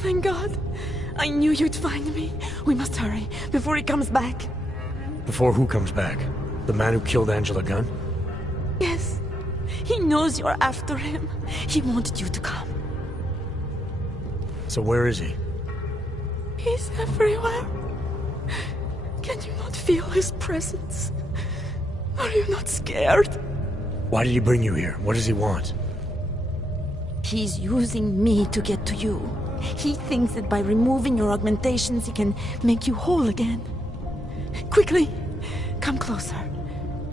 Thank God. I knew you'd find me. We must hurry, before he comes back. Before who comes back? The man who killed Angela Gunn? Yes. He knows you're after him. He wanted you to come. So where is he? He's everywhere. Can you not feel his presence? Are you not scared? Why did he bring you here? What does he want? He's using me to get to you. He thinks that by removing your augmentations, he can make you whole again. Quickly, come closer.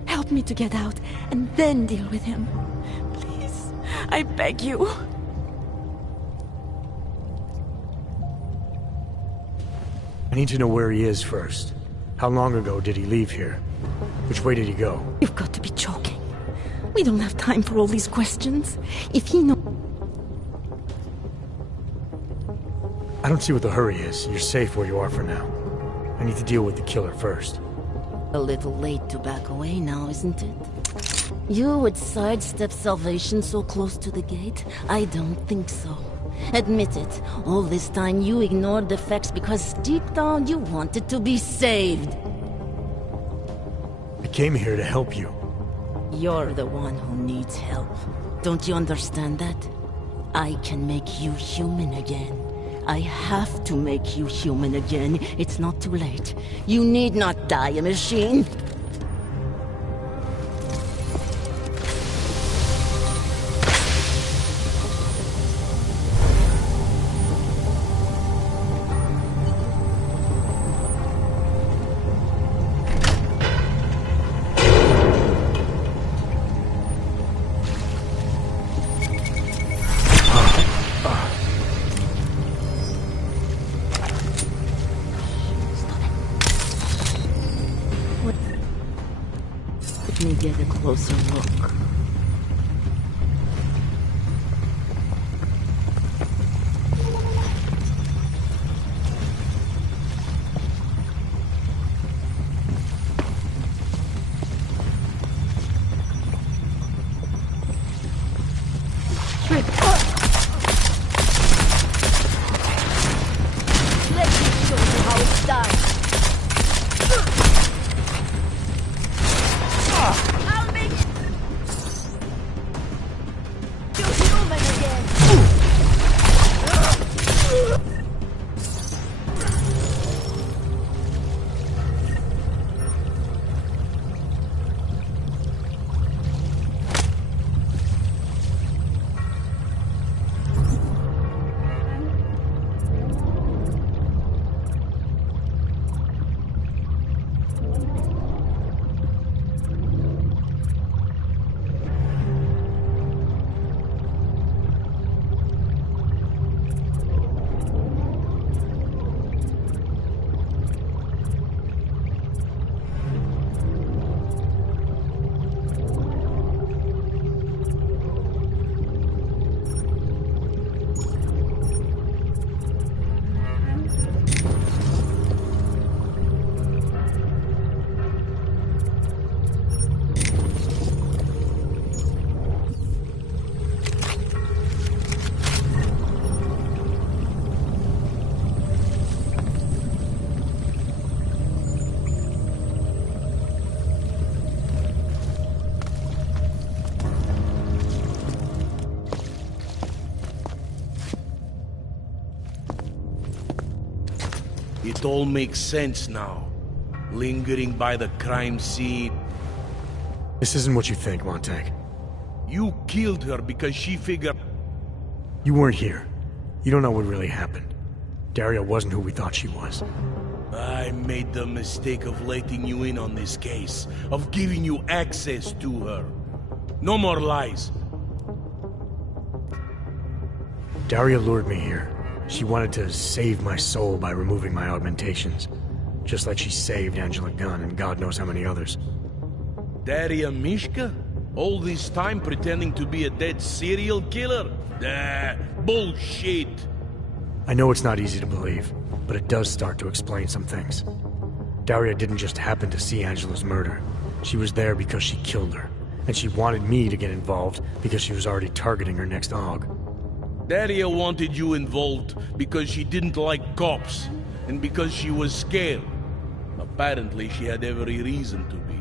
Help me to get out, and then deal with him. Please, I beg you. I need to know where he is first. How long ago did he leave here? Which way did he go? You've got to be joking. We don't have time for all these questions. If he knows... I don't see what the hurry is. You're safe where you are for now. I need to deal with the killer first. A little late to back away now, isn't it? You would sidestep salvation so close to the gate? I don't think so. Admit it, all this time you ignored the facts because deep down you wanted to be saved. I came here to help you. You're the one who needs help. Don't you understand that? I can make you human again. I have to make you human again. It's not too late. You need not die a machine. Let me get a closer look. Let me show you how it's done. I'll make you human again. It all makes sense now. Lingering by the crime scene. This isn't what you think, Montag. You killed her because she figured... You weren't here. You don't know what really happened. Daria wasn't who we thought she was. I made the mistake of letting you in on this case. Of giving you access to her. No more lies. Daria lured me here. She wanted to save my soul by removing my augmentations. Just like she saved Angela Gunn and God knows how many others. Daria Mishka? All this time pretending to be a dead serial killer? Bullshit! I know it's not easy to believe, but it does start to explain some things. Daria didn't just happen to see Angela's murder. She was there because she killed her. And she wanted me to get involved because she was already targeting her next aug. Daria wanted you involved because she didn't like cops, and because she was scared. Apparently, she had every reason to be.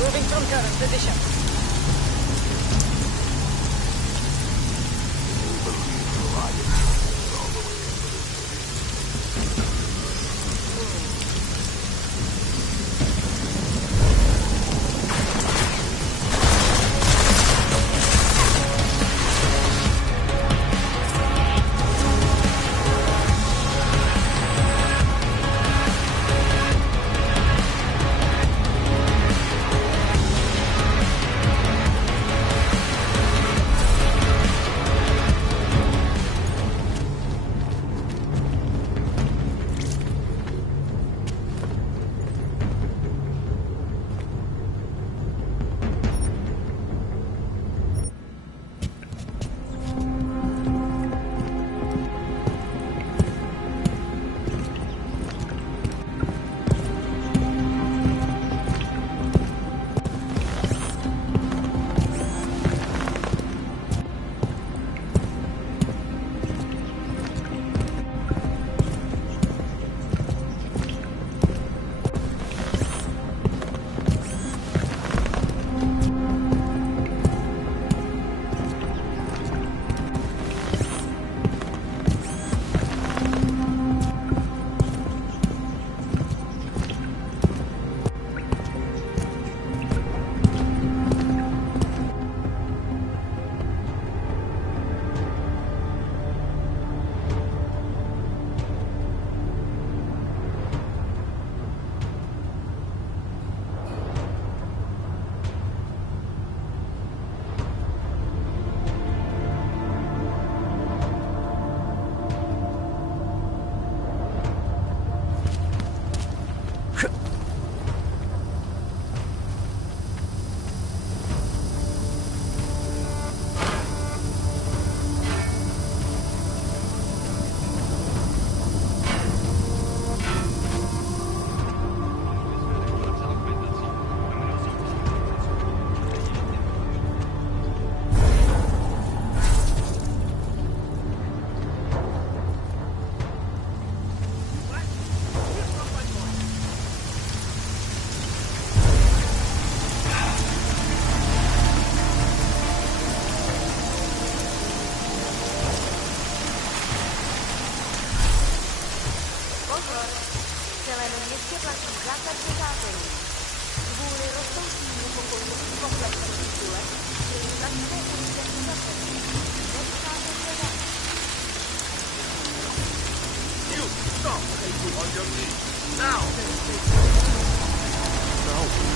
Moving from current position.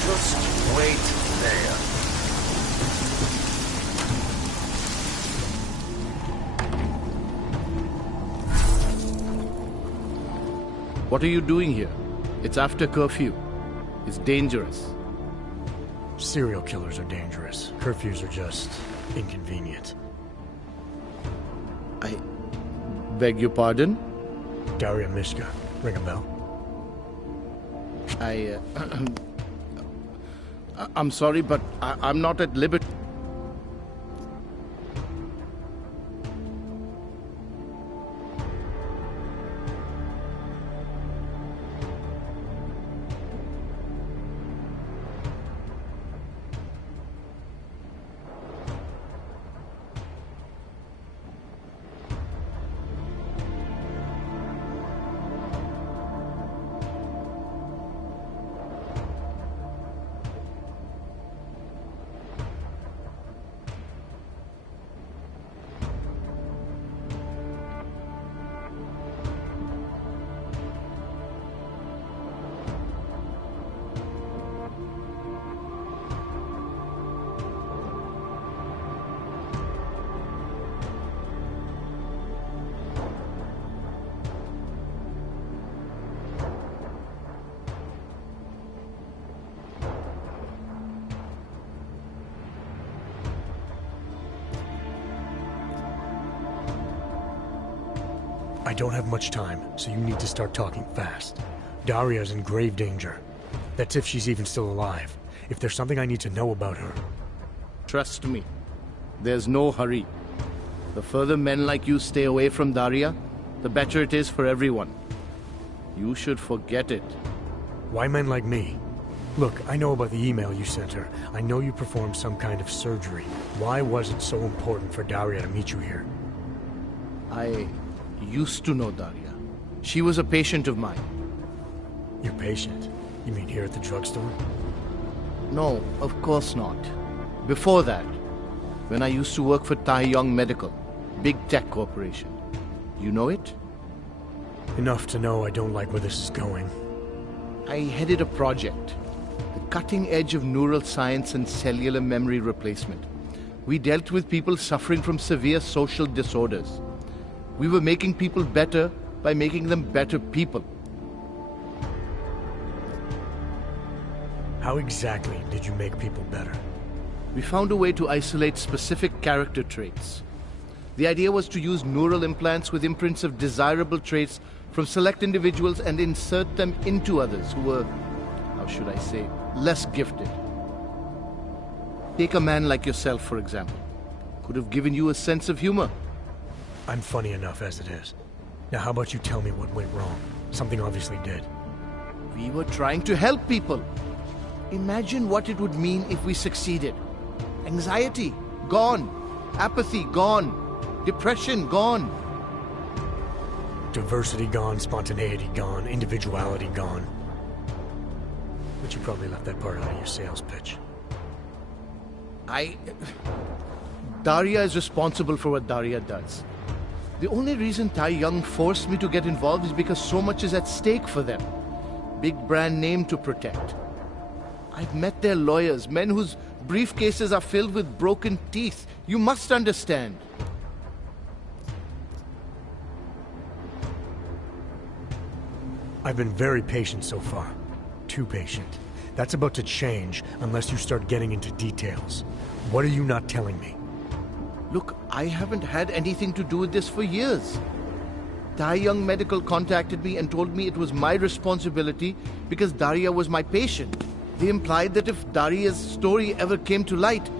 Just wait there. What are you doing here? It's after curfew. It's dangerous. Serial killers are dangerous. Curfews are just inconvenient. I beg your pardon? Daria Mishka. Ring a bell? I'm sorry, but I'm not at liberty. I don't have much time, so you need to start talking fast. Daria's in grave danger. That's if she's even still alive. If there's something I need to know about her... Trust me, there's no hurry. The further men like you stay away from Daria, the better it is for everyone. You should forget it. Why men like me? Look, I know about the email you sent her. I know you performed some kind of surgery. Why was it so important for Daria to meet you here? I used to know Daria. She was a patient of mine. Your patient? You mean here at the drugstore? No, of course not. Before that, when I used to work for Tai Yong Medical, big tech corporation. You know it? Enough to know I don't like where this is going. I headed a project, the cutting edge of neural science and cellular memory replacement. We dealt with people suffering from severe social disorders. We were making people better by making them better people. How exactly did you make people better? We found a way to isolate specific character traits. The idea was to use neural implants with imprints of desirable traits from select individuals and insert them into others who were, how should I say, less gifted. Take a man like yourself, for example. Could have given you a sense of humor. I'm funny enough as it is. Now how about you tell me what went wrong? Something obviously did. We were trying to help people. Imagine what it would mean if we succeeded. Anxiety, gone. Apathy, gone. Depression, gone. Diversity gone, spontaneity gone, individuality gone. But you probably left that part out of your sales pitch. Daria is responsible for what Daria does. The only reason Tai Yong forced me to get involved is because so much is at stake for them. Big brand name to protect. I've met their lawyers, men whose briefcases are filled with broken teeth. You must understand. I've been very patient so far. Too patient. That's about to change unless you start getting into details. What are you not telling me? Look, I haven't had anything to do with this for years. Tai Yong Medical contacted me and told me it was my responsibility because Daria was my patient. They implied that if Daria's story ever came to light,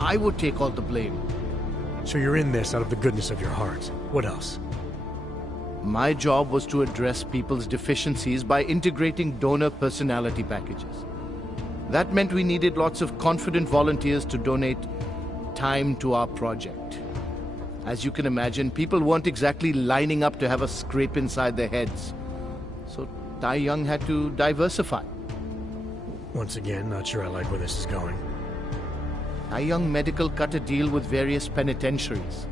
I would take all the blame. So you're in this out of the goodness of your heart. What else? My job was to address people's deficiencies by integrating donor personality packages. That meant we needed lots of confident volunteers to donate time to our project. As you can imagine, people weren't exactly lining up to have a scrape inside their heads. So Tai Yong had to diversify. Once again, not sure I like where this is going. Tai Yong Medical cut a deal with various penitentiaries.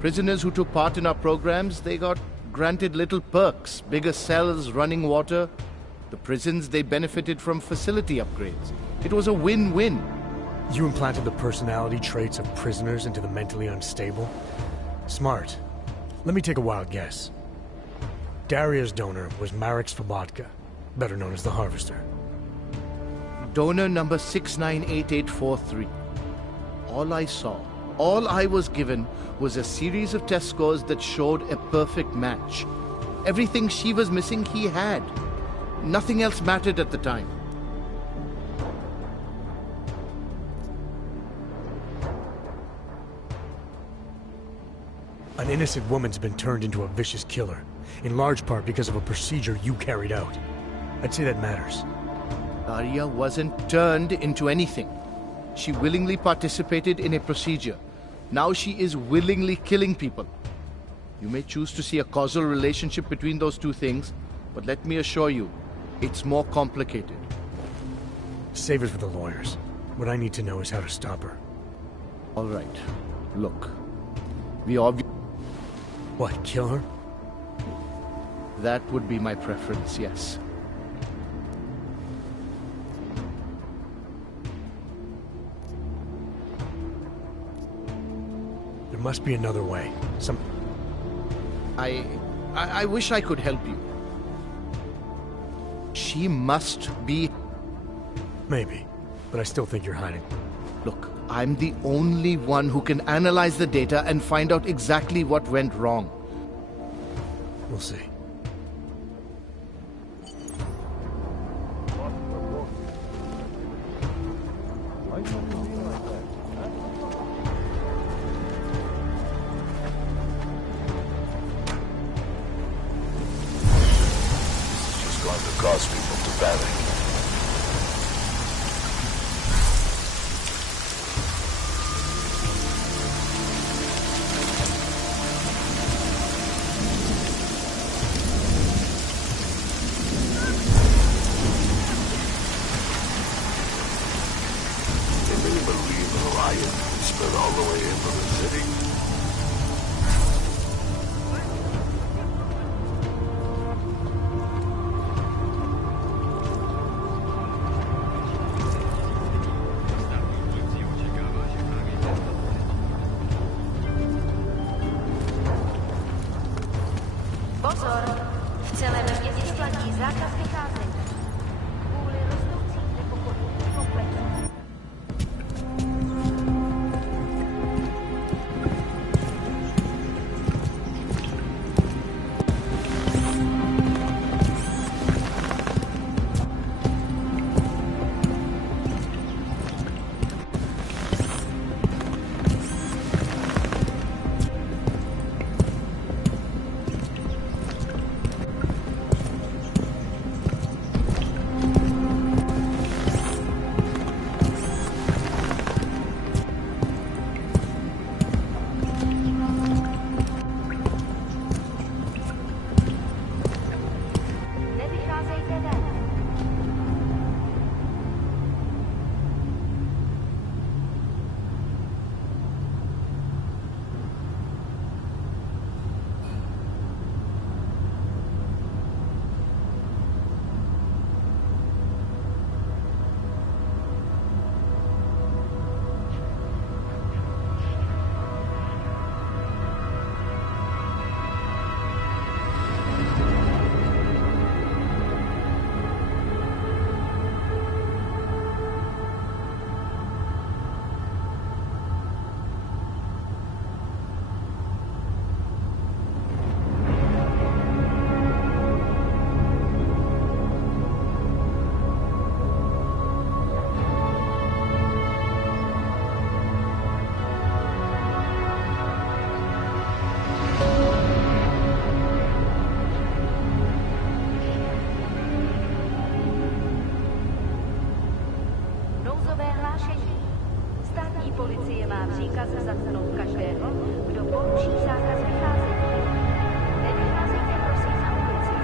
Prisoners who took part in our programs, they got granted little perks, bigger cells, running water. The prisons, they benefited from facility upgrades. It was a win-win. You implanted the personality traits of prisoners into the mentally unstable? Smart. Let me take a wild guess. Daria's donor was Marek Svobotka, better known as the Harvester. Donor number 698843. All I saw, all I was given was a series of test scores that showed a perfect match. Everything she was missing, he had. Nothing else mattered at the time. An innocent woman's been turned into a vicious killer, in large part because of a procedure you carried out. I'd say that matters. Daria wasn't turned into anything. She willingly participated in a procedure. Now she is willingly killing people. You may choose to see a causal relationship between those two things, but let me assure you, it's more complicated. Save it for the lawyers. What I need to know is how to stop her. All right. Look. We obviously... What, kill her? That would be my preference, yes. There must be another way. I wish I could help you. She must be... Maybe, but I still think you're hiding. Look, I'm the only one who can analyze the data and find out exactly what went wrong. We'll see. This is just going to cause people to panic. believe the riot spread all the way into the city? Pozor! V celém městě platí zákaz vycházení. Kvůli rostoucím nepokojům kompletů. Nevycházejte ven. Nouzové hlášení. Státní policie má příkaz zatknout každého, kdo poruší zákaz vycházení. Nevycházejte prosím na ulici.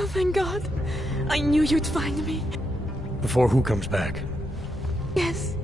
Oh, thank God. I knew you'd find me. Before who comes back? Yes.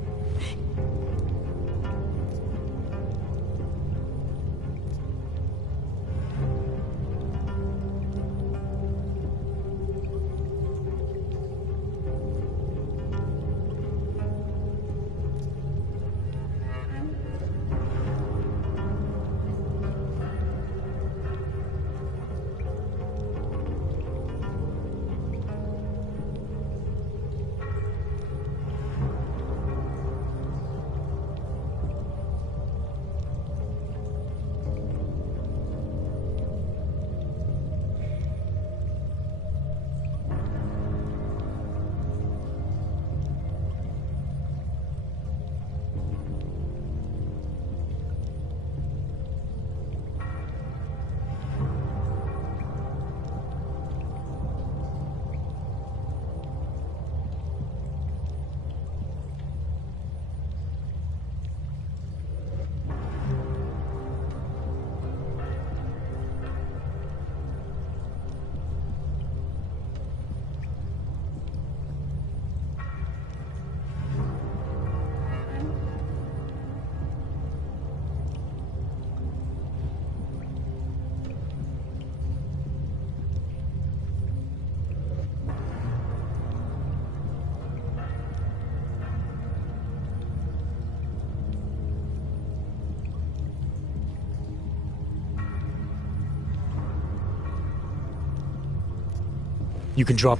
You can drop...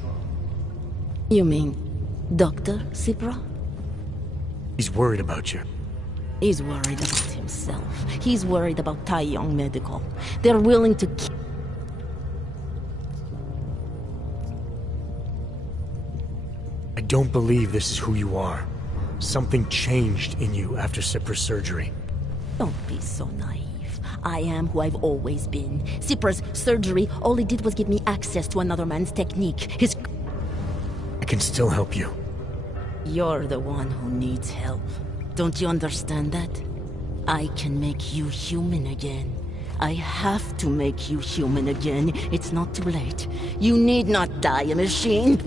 You mean Dr. Sipra? He's worried about you. He's worried about himself. He's worried about Tai Yong Medical. They're willing to kill... I don't believe this is who you are. Something changed in you after Cipra's surgery. Don't be so naive. I am who I've always been. Cipra's surgery, all it did was give me access to another man's technique. His... I can still help you. You're the one who needs help. Don't you understand that? I can make you human again. I have to make you human again. It's not too late. You need not die a machine.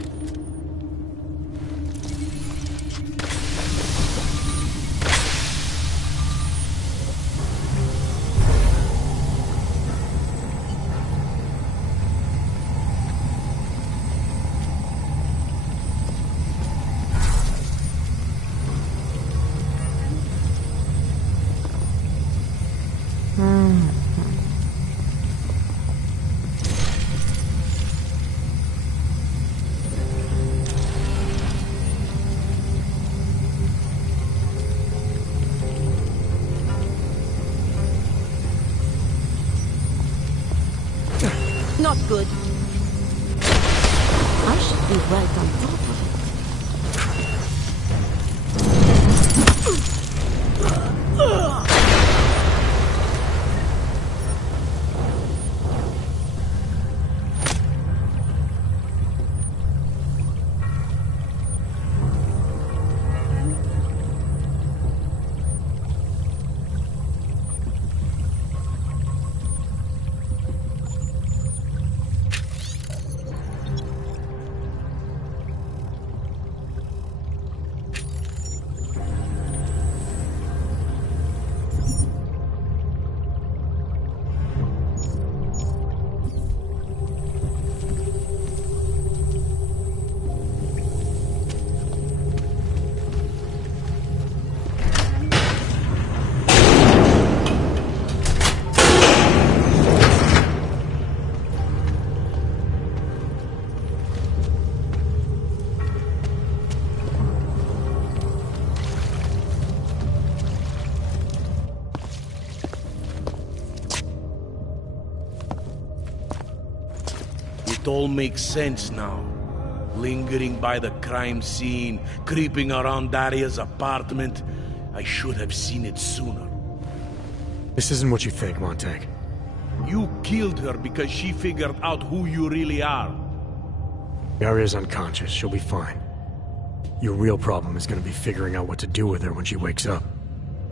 Not good. I should be right on top of it. It all makes sense now. Lingering by the crime scene, creeping around Daria's apartment. I should have seen it sooner. This isn't what you think, Montag. You killed her because she figured out who you really are. Daria's unconscious. She'll be fine. Your real problem is gonna be figuring out what to do with her when she wakes up.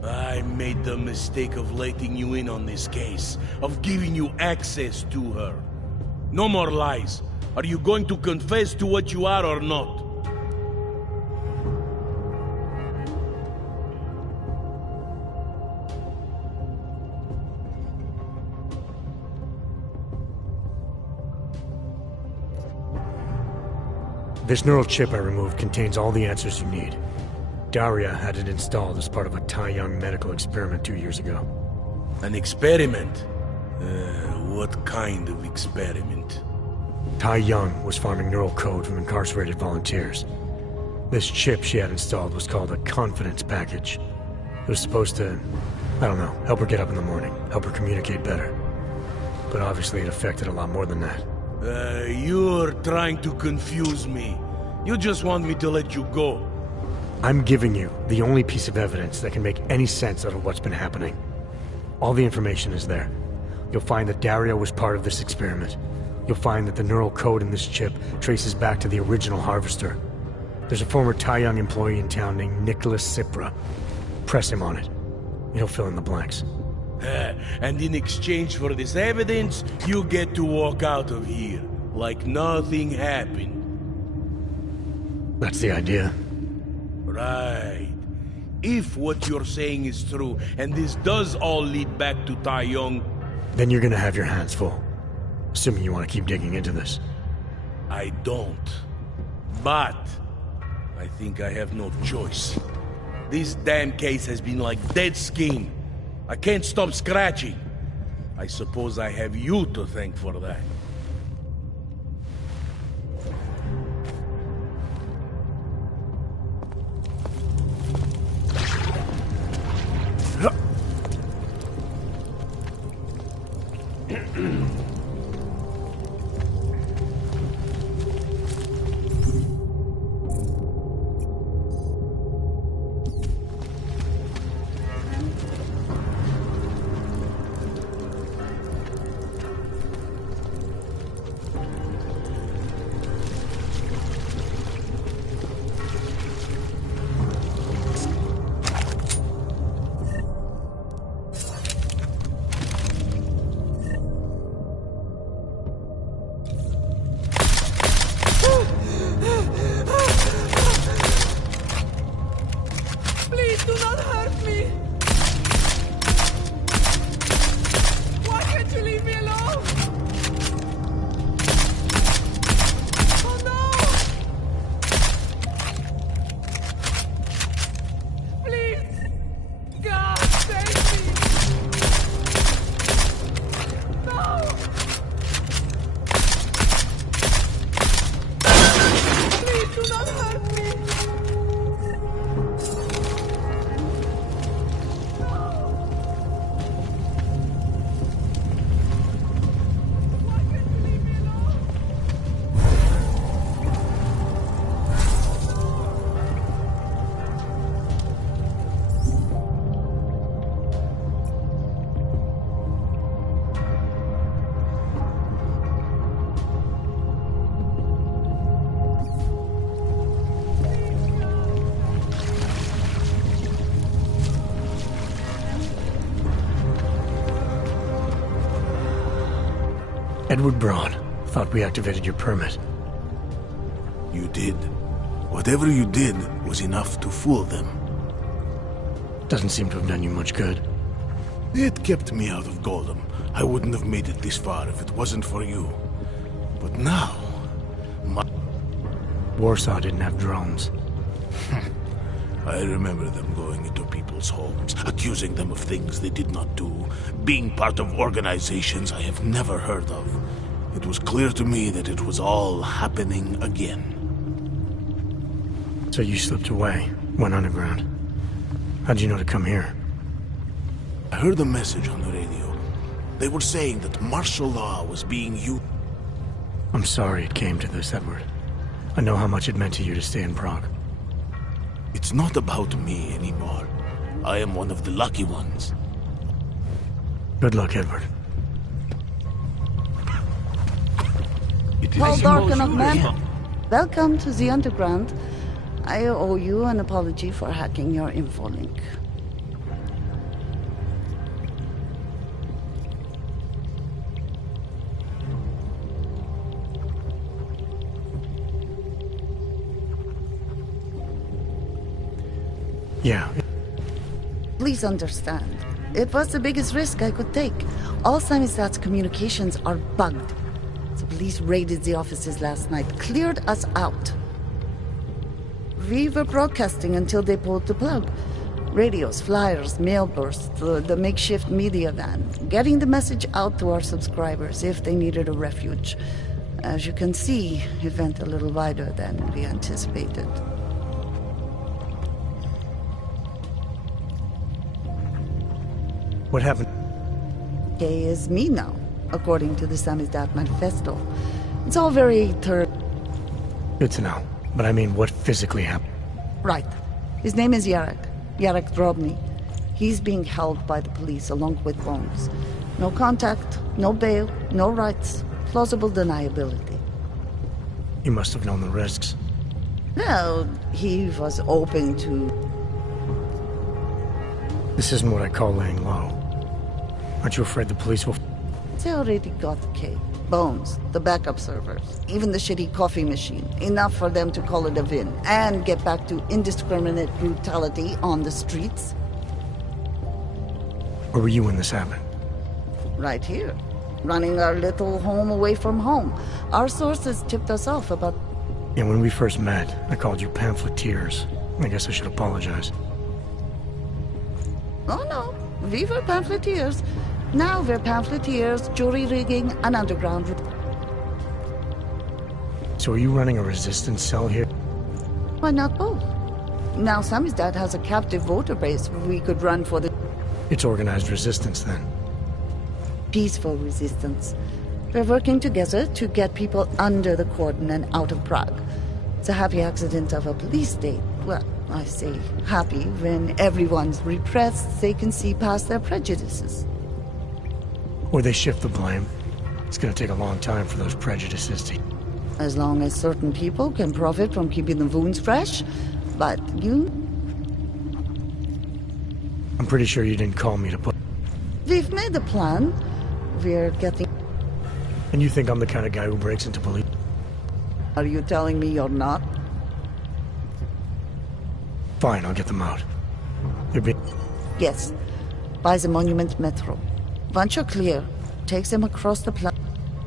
I made the mistake of letting you in on this case, of giving you access to her. No more lies. Are you going to confess to what you are or not? This neural chip I removed contains all the answers you need. Daria had it installed as part of a Tai Yong medical experiment 2 years ago. An experiment? What kind of experiment? Tai Yong was farming neural code from incarcerated volunteers. This chip she had installed was called a confidence package. It was supposed to, I don't know, help her get up in the morning, help her communicate better. But obviously it affected a lot more than that. You're trying to confuse me. You just want me to let you go. I'm giving you the only piece of evidence that can make any sense out of what's been happening. All the information is there. You'll find that Daria was part of this experiment. You'll find that the neural code in this chip traces back to the original harvester. There's a former Tai Yong employee in town named Nicholas Cipra. Press him on it. He'll fill in the blanks. And in exchange for this evidence, you get to walk out of here like nothing happened. That's the idea. Right. If what you're saying is true, and this does all lead back to Tai Yong, then you're gonna have your hands full. Assuming you want to keep digging into this. I don't. But I think I have no choice. This damn case has been like dead skin. I can't stop scratching. I suppose I have you to thank for that. Edward Braun. Thought we activated your permit. You did. Whatever you did was enough to fool them. Doesn't seem to have done you much good. It kept me out of Golem. I wouldn't have made it this far if it wasn't for you. But now... Warsaw didn't have drones. I remember them going into people's homes, accusing them of things they did not do, being part of organizations I have never heard of. It was clear to me that it was all happening again. So you slipped away, went underground. How'd you know to come here? I heard a message on the radio. They were saying that martial law was being used. I'm sorry it came to this, Edward. I know how much it meant to you to stay in Prague. It's not about me anymore. I am one of the lucky ones. Good luck, Edward. Paul Darkenogman, welcome to the Underground. I owe you an apology for hacking your info link. Yeah. Please understand, it was the biggest risk I could take. All Samistat's communications are bugged. The police raided the offices last night, cleared us out. We were broadcasting until they pulled the plug. Radios, flyers, mail bursts, the makeshift media van. Getting the message out to our subscribers if they needed a refuge. As you can see, it went a little wider than we anticipated. What happened? Kay is me now, according to the Samizdat Manifesto. It's all very Good to know. But I mean, what physically happened? Right. His name is Yarek. Yarek Drobny. He's being held by the police along with Bones. No contact, no bail, no rights. Plausible deniability. He must have known the risks. Well, he was open to... This isn't what I call laying low. Aren't you afraid the police will... They already got Kay. Bones, the backup servers, even the shitty coffee machine. Enough for them to call it a win and get back to indiscriminate brutality on the streets. Where were you when this happened? Right here. Running our little home away from home. Our sources tipped us off about... Yeah, when we first met, I called you pamphleteers. I guess I should apologize. Oh no, we were pamphleteers. Now we're pamphleteers, jury rigging, and underground... So are you running a resistance cell here? Why not both? Now Samizdat has a captive voter base we could run for the... It's organized resistance, then. Peaceful resistance. We're working together to get people under the cordon and out of Prague. It's a happy accident of a police state. Well, I say happy when everyone's repressed, they can see past their prejudices. Or they shift the blame. It's gonna take a long time for those prejudices to... As long as certain people can profit from keeping the wounds fresh. But you... I'm pretty sure you didn't call me to put... We've made a plan. We're getting... And you think I'm the kind of guy who breaks into police... Are you telling me you're not? Fine, I'll get them out. They're being... Yes. By the Monument Metro. Once you're clear, takes them across the plaza.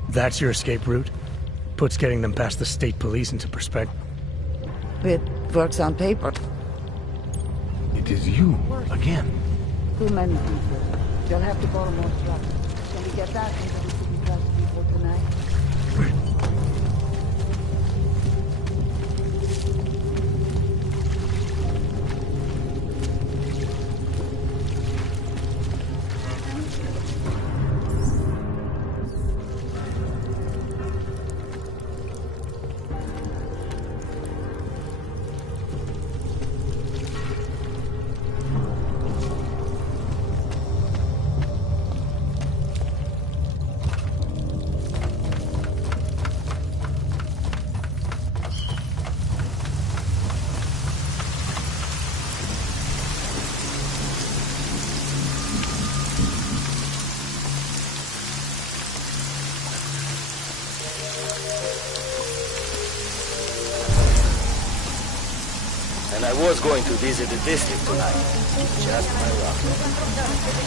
That's your escape route? Puts getting them past the state police into perspective. It works on paper. It is you, again. Too many people. You'll have to borrow more trucks. Can we get that into the city trust people tonight? And I was going to visit the district tonight. Just my luck.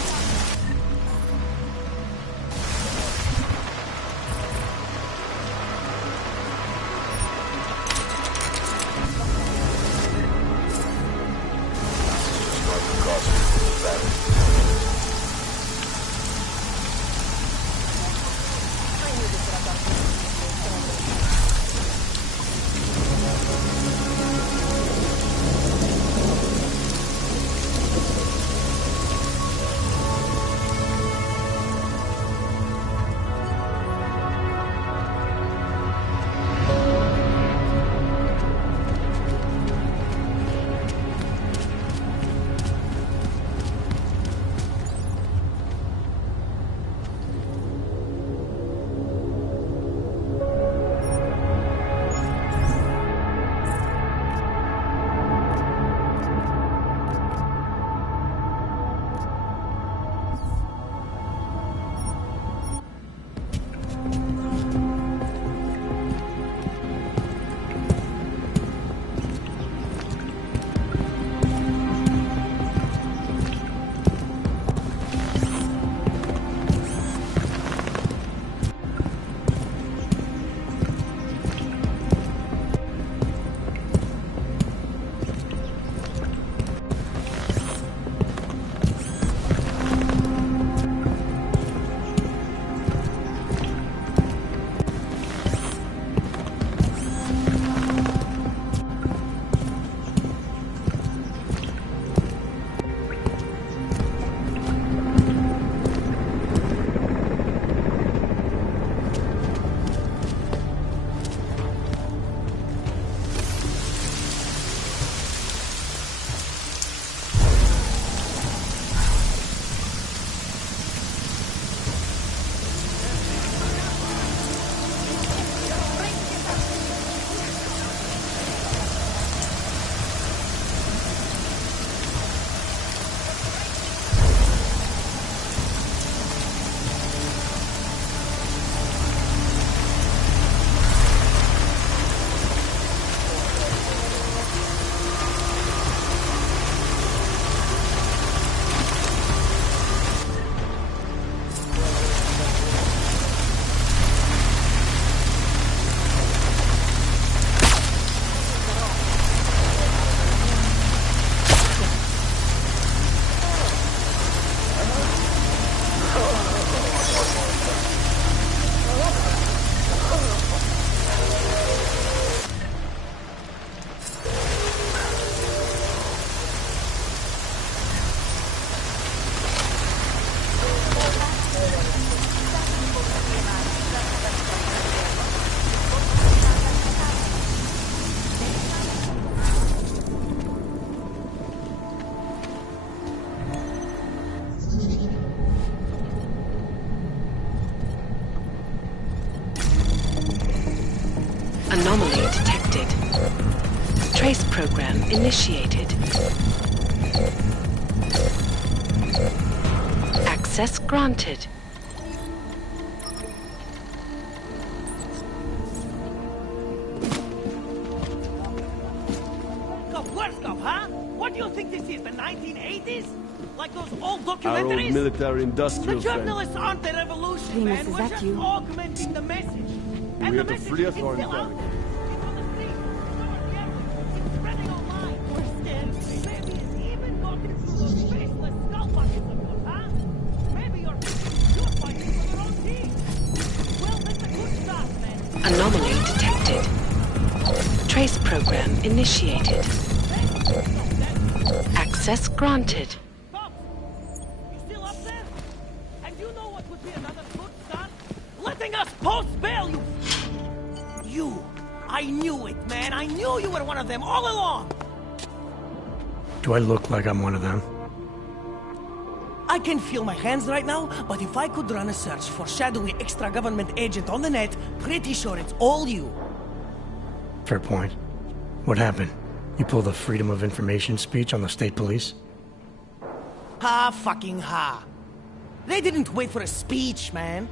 Anomaly detected. Trace program initiated. Access granted. Huh? What do you think this is, the 1980s? Like those old documentaries? Our old military-industrial The journalists aren't the revolution, Primus, man. is We're that just you? augmenting the message. And We the have to message free is us or still out anything. there. It's on the street. It's on our cameras. It's spreading online. Maybe it's even gotten through those faceless skull buckets of yours, huh? Maybe you're fighting for your own team. Well, that's a good start, man. Anomaly detected. Trace program initiated. Access granted. Stop! You still up there? And you know what would be another good start? Letting us post bail, you... You! I knew it, man! I knew you were one of them all along! Do I look like I'm one of them? I can feel my hands right now, but if I could run a search for shadowy extra-government agent on the net, pretty sure it's all you. Fair point. What happened? You pulled a Freedom of Information speech on the state police? Ha fucking ha. They didn't wait for a speech, man.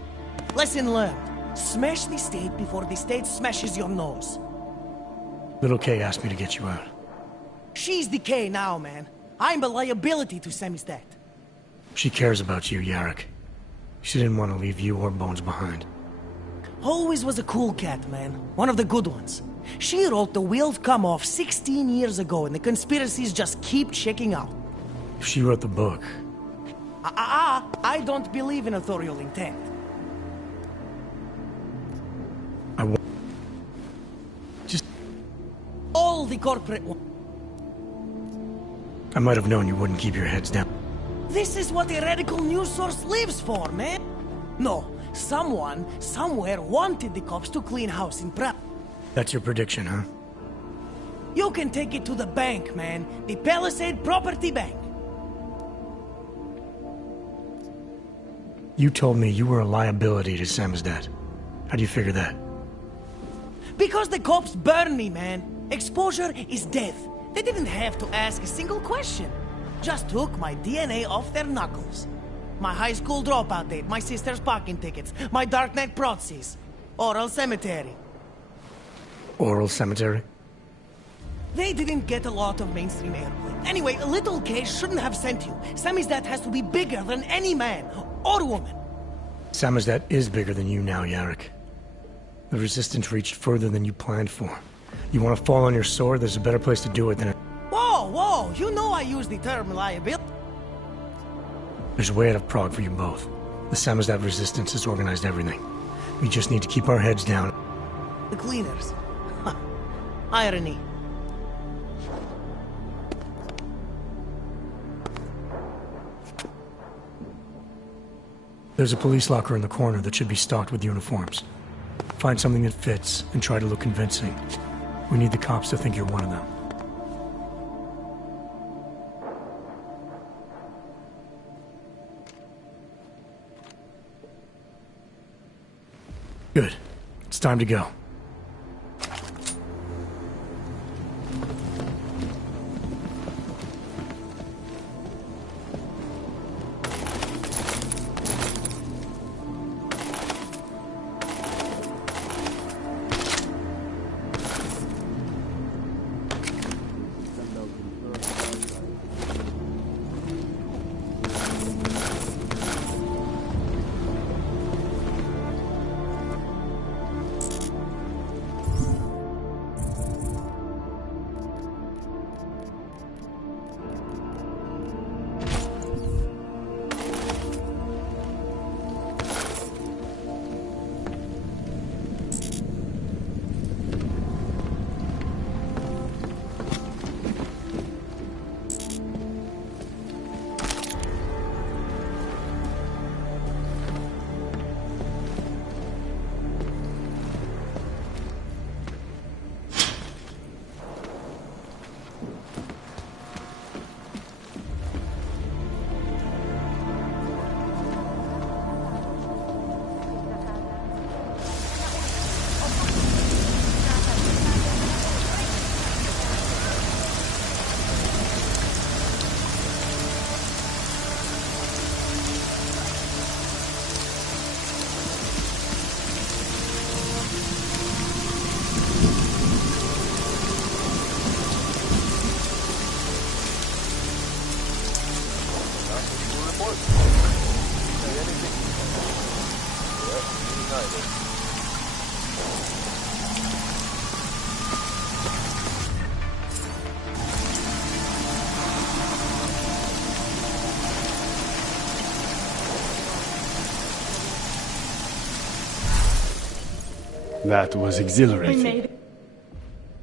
Lesson learned. Smash the state before the state smashes your nose. Little K asked me to get you out. She's decay now, man. I'm a liability to Semistad. She cares about you, Yarrick. She didn't want to leave you or Bones behind. Always was a cool cat, man. One of the good ones. She wrote The Wheels Come Off 16 years ago, and the conspiracies just keep checking out. If she wrote the book... I don't believe in authorial intent. Just... All the corporate ones. I might have known you wouldn't keep your heads down. This is what a radical news source lives for, man. No, someone, somewhere wanted the cops to clean house in prep. That's your prediction, huh? You can take it to the bank, man. The Palisade Property Bank. You told me you were a liability to Samizdat. How do you figure that? Because the cops burn me, man. Exposure is death. They didn't have to ask a single question. Just took my DNA off their knuckles. My high school dropout date, my sister's parking tickets, my darknet proxies. Oral cemetery. Oral cemetery? They didn't get a lot of mainstream airplay. Anyway, a little case shouldn't have sent you. Samizdat has to be bigger than any man or woman. Samizdat is bigger than you now, Yarrick. The Resistance reached further than you planned for. You want to fall on your sword? There's a better place to do it than... Whoa! You know I use the term liability. There's a way out of Prague for you both. The Samizdat Resistance has organized everything. We just need to keep our heads down. The cleaners. Irony. There's a police locker in the corner that should be stocked with uniforms. Find something that fits and try to look convincing. We need the cops to think you're one of them. Good. It's time to go. That was exhilarating.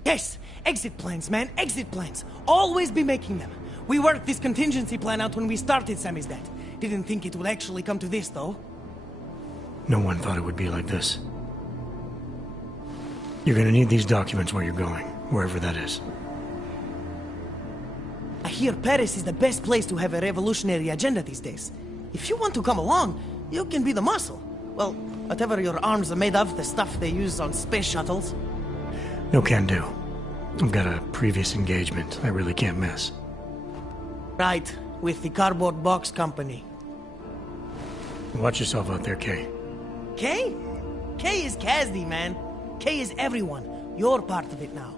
Yes! Exit plans, man! Exit plans! Always be making them! We worked this contingency plan out when we started Samizdat. Didn't think it would actually come to this, though. No one thought it would be like this. You're gonna need these documents where you're going, wherever that is. I hear Paris is the best place to have a revolutionary agenda these days. If you want to come along, you can be the muscle. Well, whatever your arms are made of, the stuff they use on space shuttles. No can do. I've got a previous engagement I really can't miss. Right, with the cardboard box company. Watch yourself out there, Kay. Kay? Kay is Kazdi, man. Kay is everyone. You're part of it now.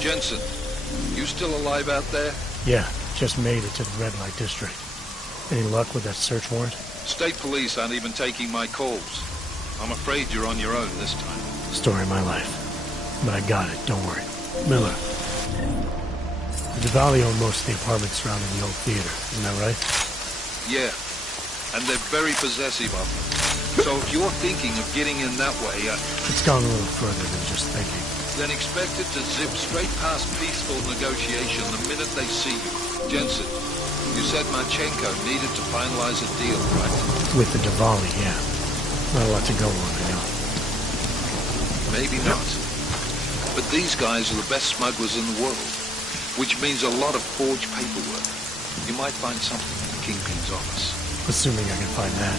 Jensen, you still alive out there? Yeah, just made it to the red light district. Any luck with that search warrant? State police aren't even taking my calls. I'm afraid you're on your own this time. Story of my life. But I got it, don't worry. Miller. The Diwali own most of the apartments surrounding the old theater, isn't that right? Yeah, and they're very possessive of them. So if you're thinking of getting in that way, It's gone a little further than just thinking. then expect it to zip straight past peaceful negotiation the minute they see you. Jensen, you said Marchenko needed to finalize a deal, right? With the Diwali, yeah. Not a lot to go on, I know. Maybe not. But these guys are the best smugglers in the world, which means a lot of forged paperwork. You might find something in the Kingpin's office. Assuming I can find that.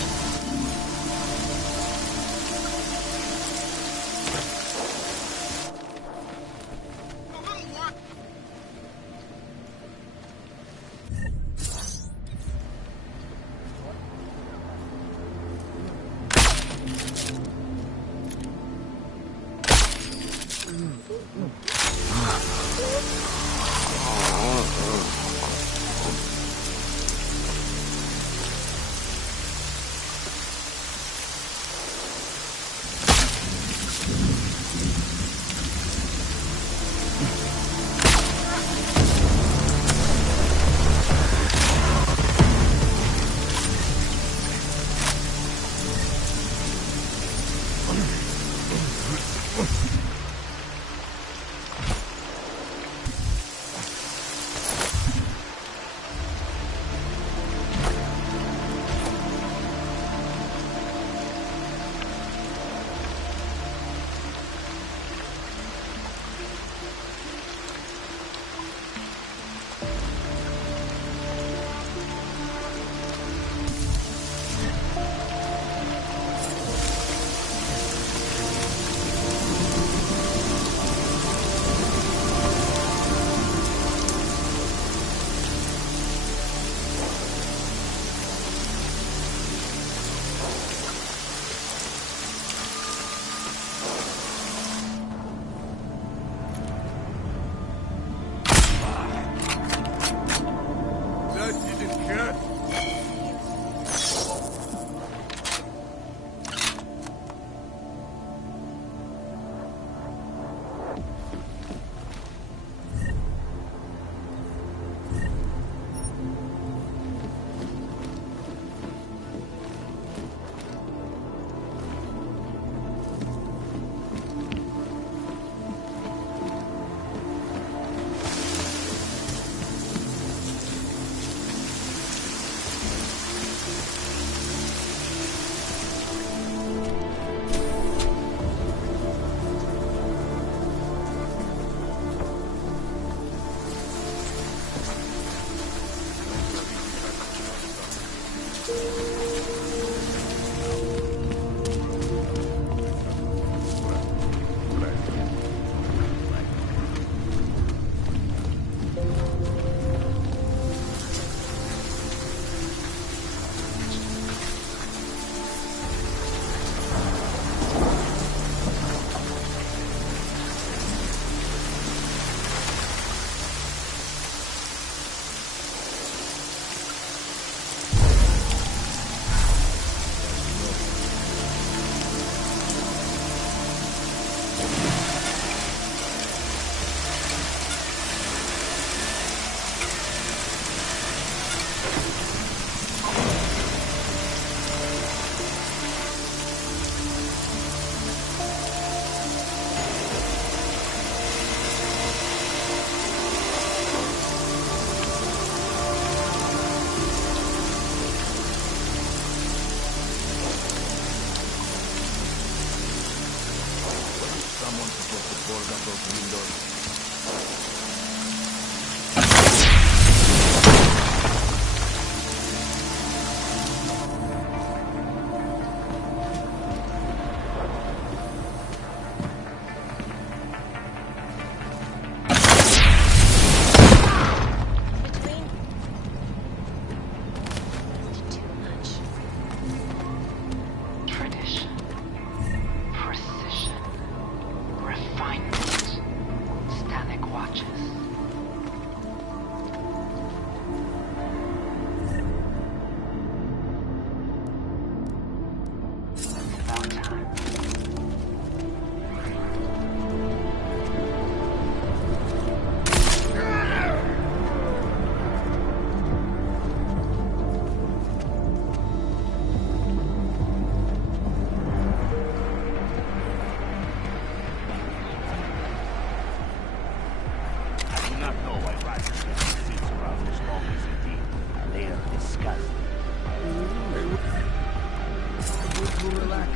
to relax.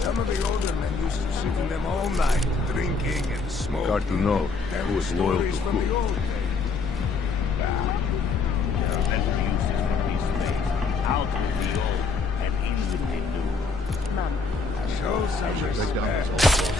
Some of the older men used to sit in them all night, drinking and smoking. Hard to know Tell who is loyal to stories from the who. old days. There are better uses for this space. Out with the old and in with the new. Show some respect.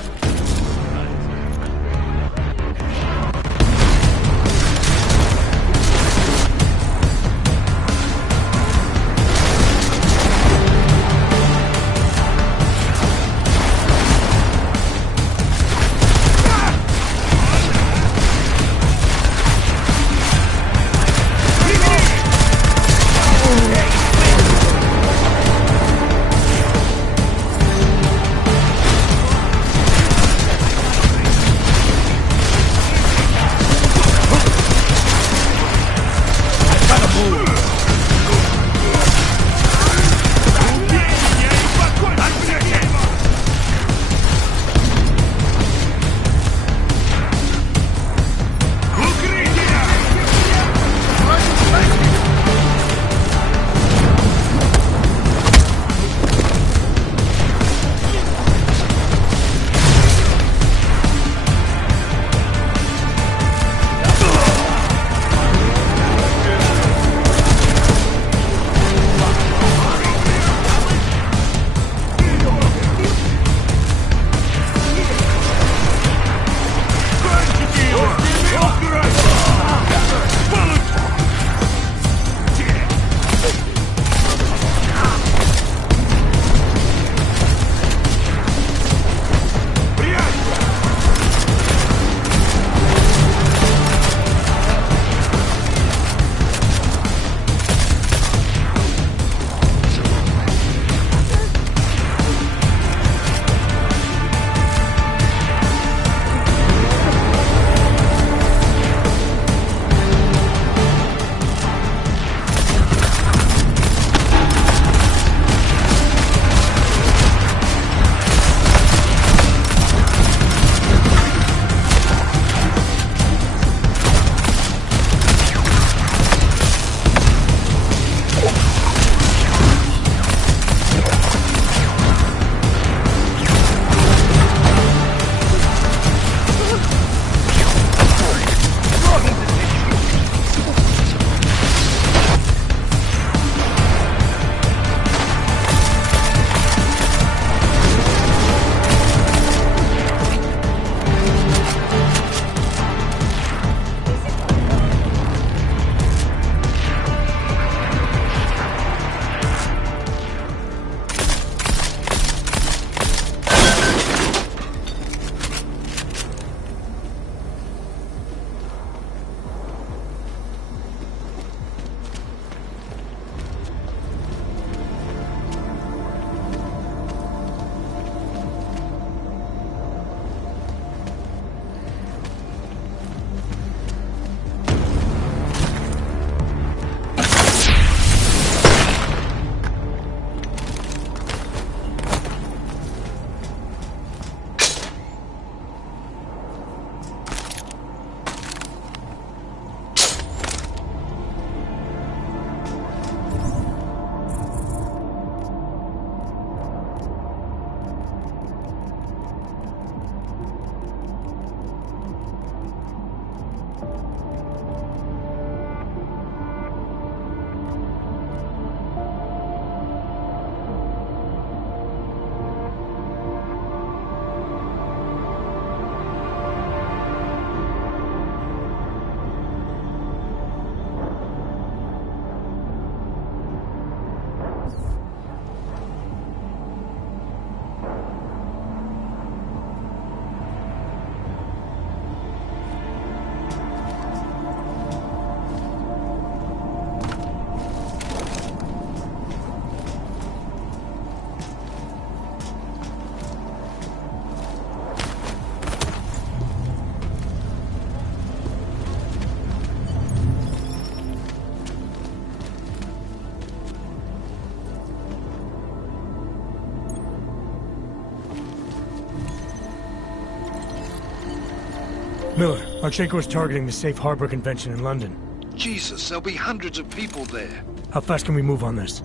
Miller, Marchenko is targeting the Safe Harbor Convention in London. Jesus, there'll be hundreds of people there. How fast can we move on this?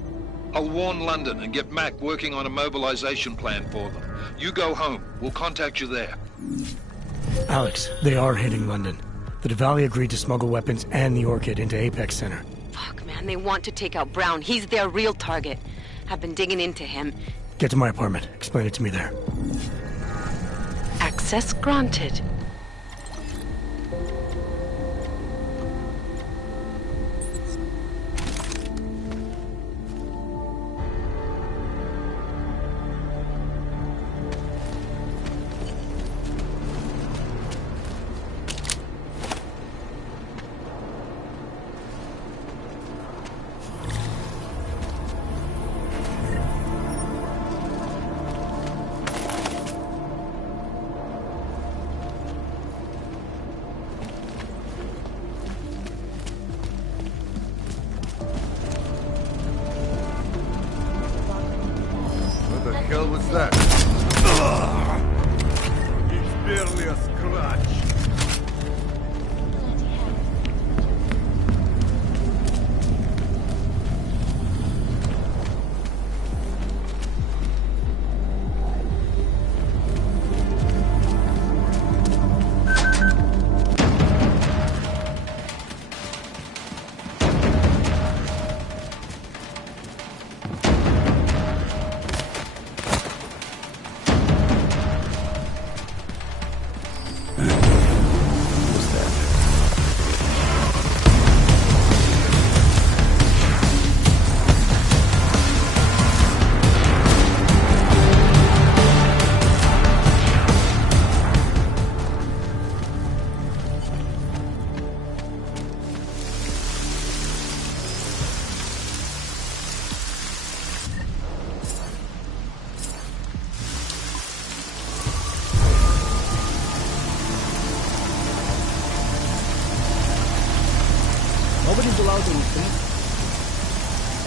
I'll warn London and get Mac working on a mobilization plan for them. You go home. We'll contact you there. Alex, they are hitting London. The Diwali agreed to smuggle weapons and the Orchid into Apex Center. Fuck, man, they want to take out Brown. He's their real target. I've been digging into him. Get to my apartment. Explain it to me there. Access granted. What the hell was that? It's barely a scratch. Nobody's allowed to eat.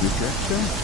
You check, sir?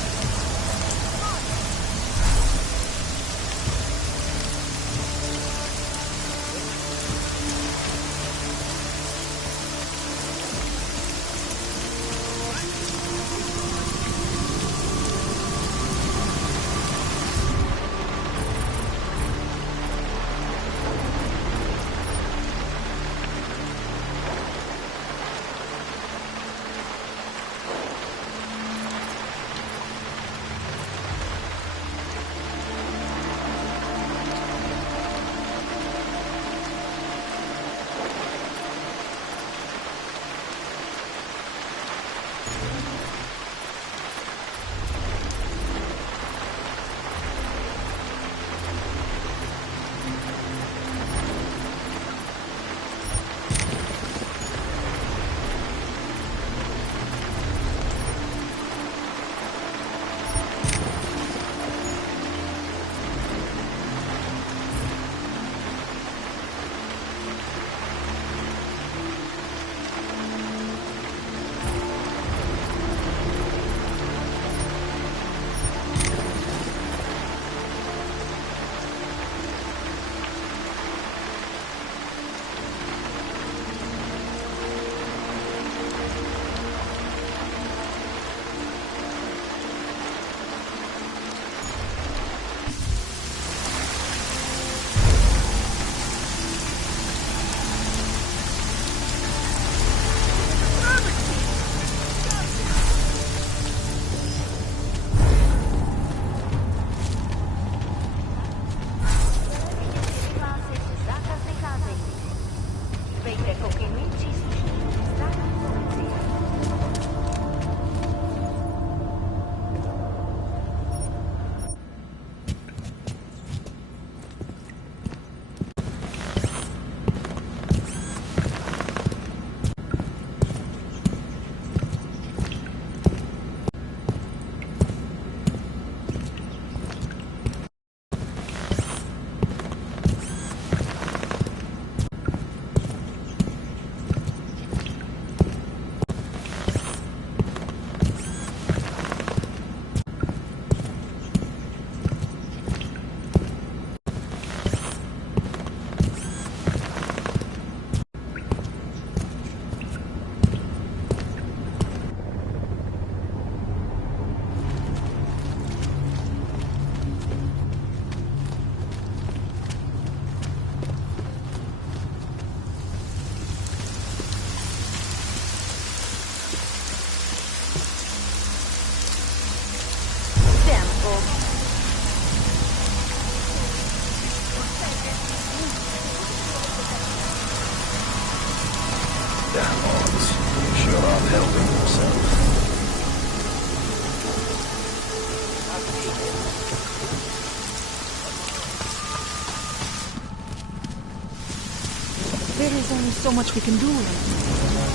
There is only so much we can do right now.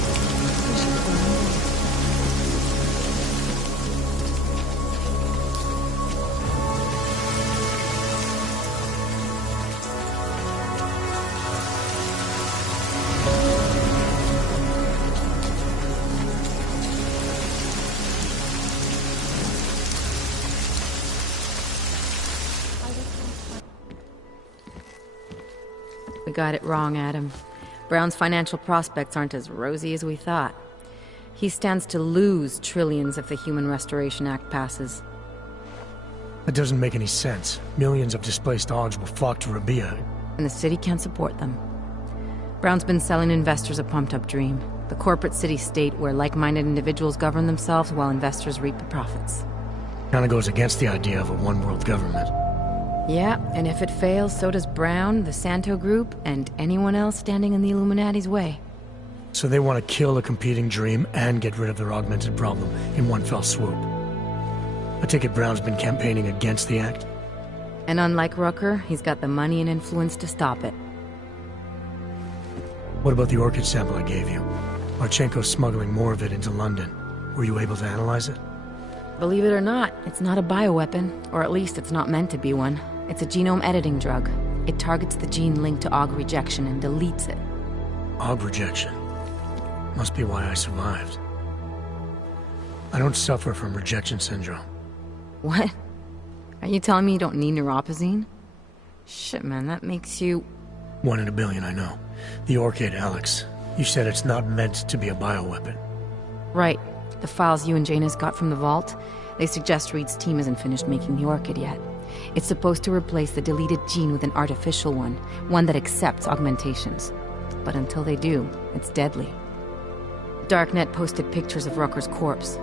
We should go on. We got it wrong, Adam. Brown's financial prospects aren't as rosy as we thought. He stands to lose trillions if the Human Restoration Act passes. That doesn't make any sense. Millions of displaced Augs will flock to Rabia. And the city can't support them. Brown's been selling investors a pumped-up dream. The corporate city-state where like-minded individuals govern themselves while investors reap the profits. Kinda goes against the idea of a one-world government. Yeah, and if it fails, so does Brown, the Santo Group, and anyone else standing in the Illuminati's way. So they want to kill a competing dream and get rid of their augmented problem in one fell swoop. I take it Brown's been campaigning against the act? And unlike Rucker, he's got the money and influence to stop it. What about the orchid sample I gave you? Marchenko's smuggling more of it into London. Were you able to analyze it? Believe it or not, it's not a bioweapon, or at least it's not meant to be one. It's a genome editing drug. It targets the gene linked to Aug rejection and deletes it. Aug rejection? Must be why I survived. I don't suffer from rejection syndrome. What? Are you telling me you don't need neuropozyne? Shit, man, that makes you... 1 in a billion, I know. The orchid, Alex. You said it's not meant to be a bioweapon. Right. The files you and Janus got from the vault, they suggest Reed's team isn't finished making the orchid yet. It's supposed to replace the deleted gene with an artificial one that accepts augmentations. But until they do, it's deadly. Darknet posted pictures of Rucker's corpse.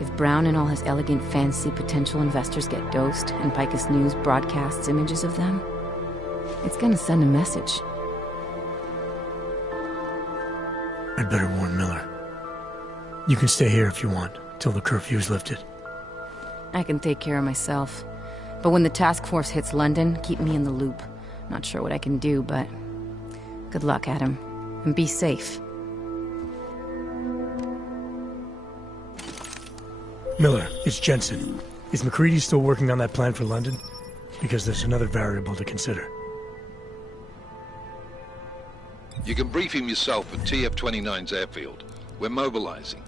If Brown and all his elegant fancy potential investors get dosed, and Picus News broadcasts images of them, it's gonna send a message. I'd better warn Miller. You can stay here if you want, till the curfew's lifted. I can take care of myself. But when the task force hits London, keep me in the loop. Not sure what I can do, but... good luck, Adam. And be safe. Miller, it's Jensen. Is McCready still working on that plan for London? Because there's another variable to consider. You can brief him yourself at TF-29's airfield. We're mobilizing.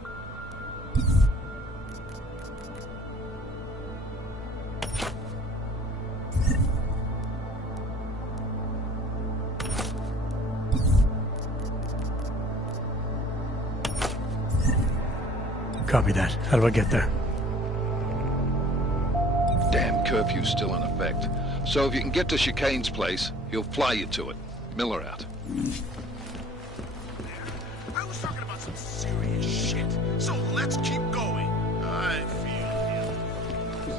Copy that. How do I get there? Damn curfew's still in effect. So if you can get to Chicane's place, he'll fly you to it. Miller out. I was talking about some serious shit, so let's keep going. I feel you.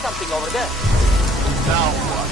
Something over there. Now what?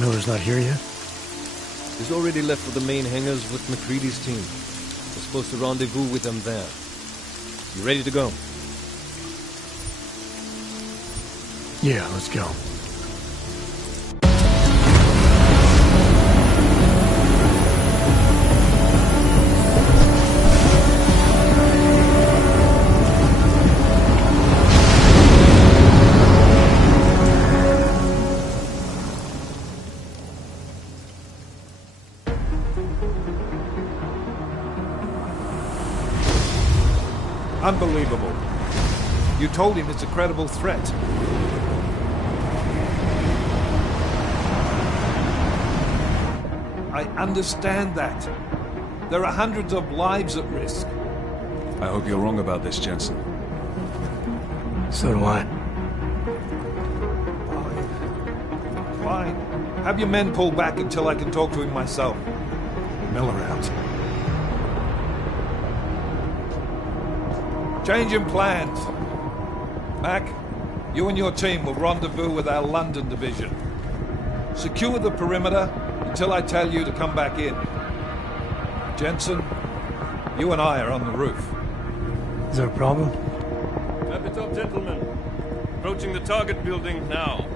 Miller's not here yet? He's already left for the main hangars with McCready's team. We're supposed to rendezvous with them there. You ready to go? Yeah, let's go. Unbelievable. You told him it's a credible threat. I understand that. There are hundreds of lives at risk. I hope you're wrong about this, Jensen. So do I. Fine. Have your men pull back until I can talk to him myself. Miller out. Changing plans. Mac, you and your team will rendezvous with our London division. Secure the perimeter until I tell you to come back in. Jensen, you and I are on the roof. Is there a problem? Wrap it up, gentlemen. Approaching the target building now.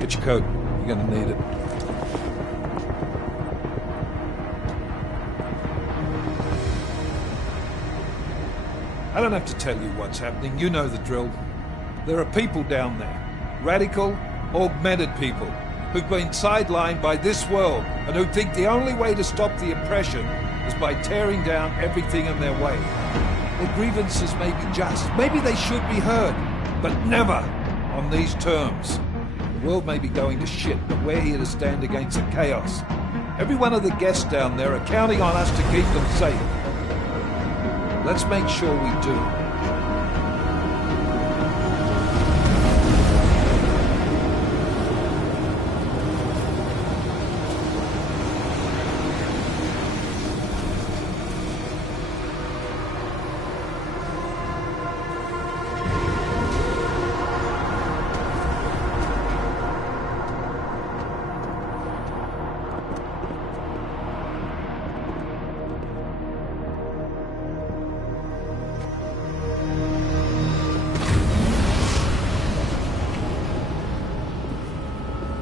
Get your coat. You're gonna need it. I don't have to tell you what's happening. You know the drill. There are people down there. Radical, augmented people who've been sidelined by this world and who think the only way to stop the oppression is by tearing down everything in their way. Their grievances may be just. Maybe they should be heard. But never on these terms. The world may be going to shit, but we're here to stand against the chaos. Every one of the guests down there are counting on us to keep them safe. Let's make sure we do.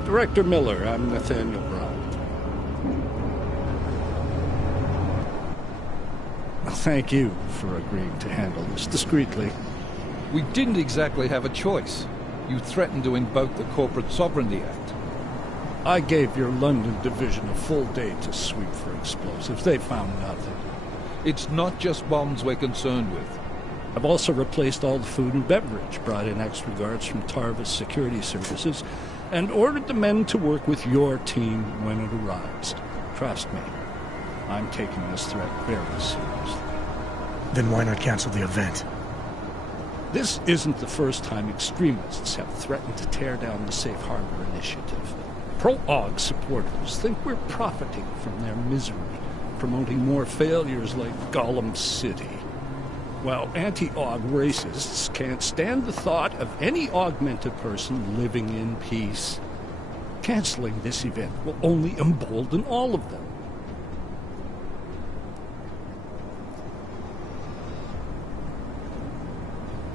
Director Miller, I'm Nathaniel Brown. Thank you for agreeing to handle this discreetly. We didn't exactly have a choice. You threatened to invoke the Corporate Sovereignty Act. I gave your London division a full day to sweep for explosives. They found nothing. It's not just bombs we're concerned with. I've also replaced all the food and beverage, brought in extra guards from Tarvis Security Services, and ordered the men to work with your team when it arrives. Trust me, I'm taking this threat very seriously. Then why not cancel the event? This isn't the first time extremists have threatened to tear down the Safe Harbor Initiative. Pro-AUG supporters think we're profiting from their misery, promoting more failures like Gollum City. While anti-AUG racists can't stand the thought of any augmented person living in peace. Canceling this event will only embolden all of them.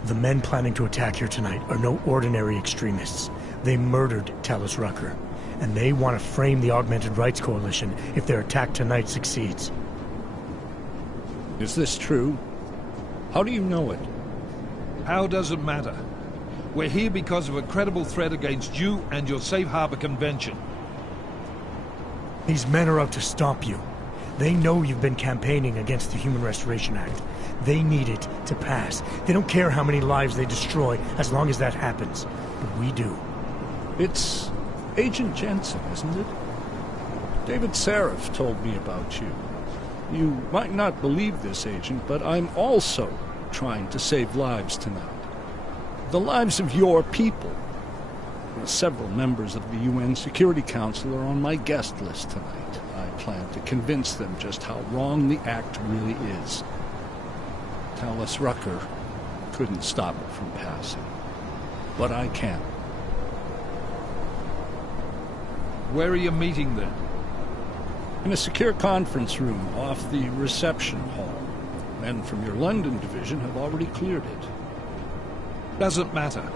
The men planning to attack here tonight are no ordinary extremists. They murdered Talus Rucker, and they want to frame the Augmented Rights Coalition if their attack tonight succeeds. Is this true? How do you know it? How does it matter? We're here because of a credible threat against you and your Safe Harbor Convention. These men are out to stop you. They know you've been campaigning against the Human Restoration Act. They need it to pass. They don't care how many lives they destroy, as long as that happens. But we do. It's Agent Jensen, isn't it? David Seraph told me about you. You might not believe this, Agent, but I'm also trying to save lives tonight. The lives of your people. Several members of the UN Security Council are on my guest list tonight. I plan to convince them just how wrong the act really is. Talus Rucker couldn't stop it from passing. But I can. Where are you meeting then? In a secure conference room off the reception hall. Men from your London division have already cleared it. Doesn't matter.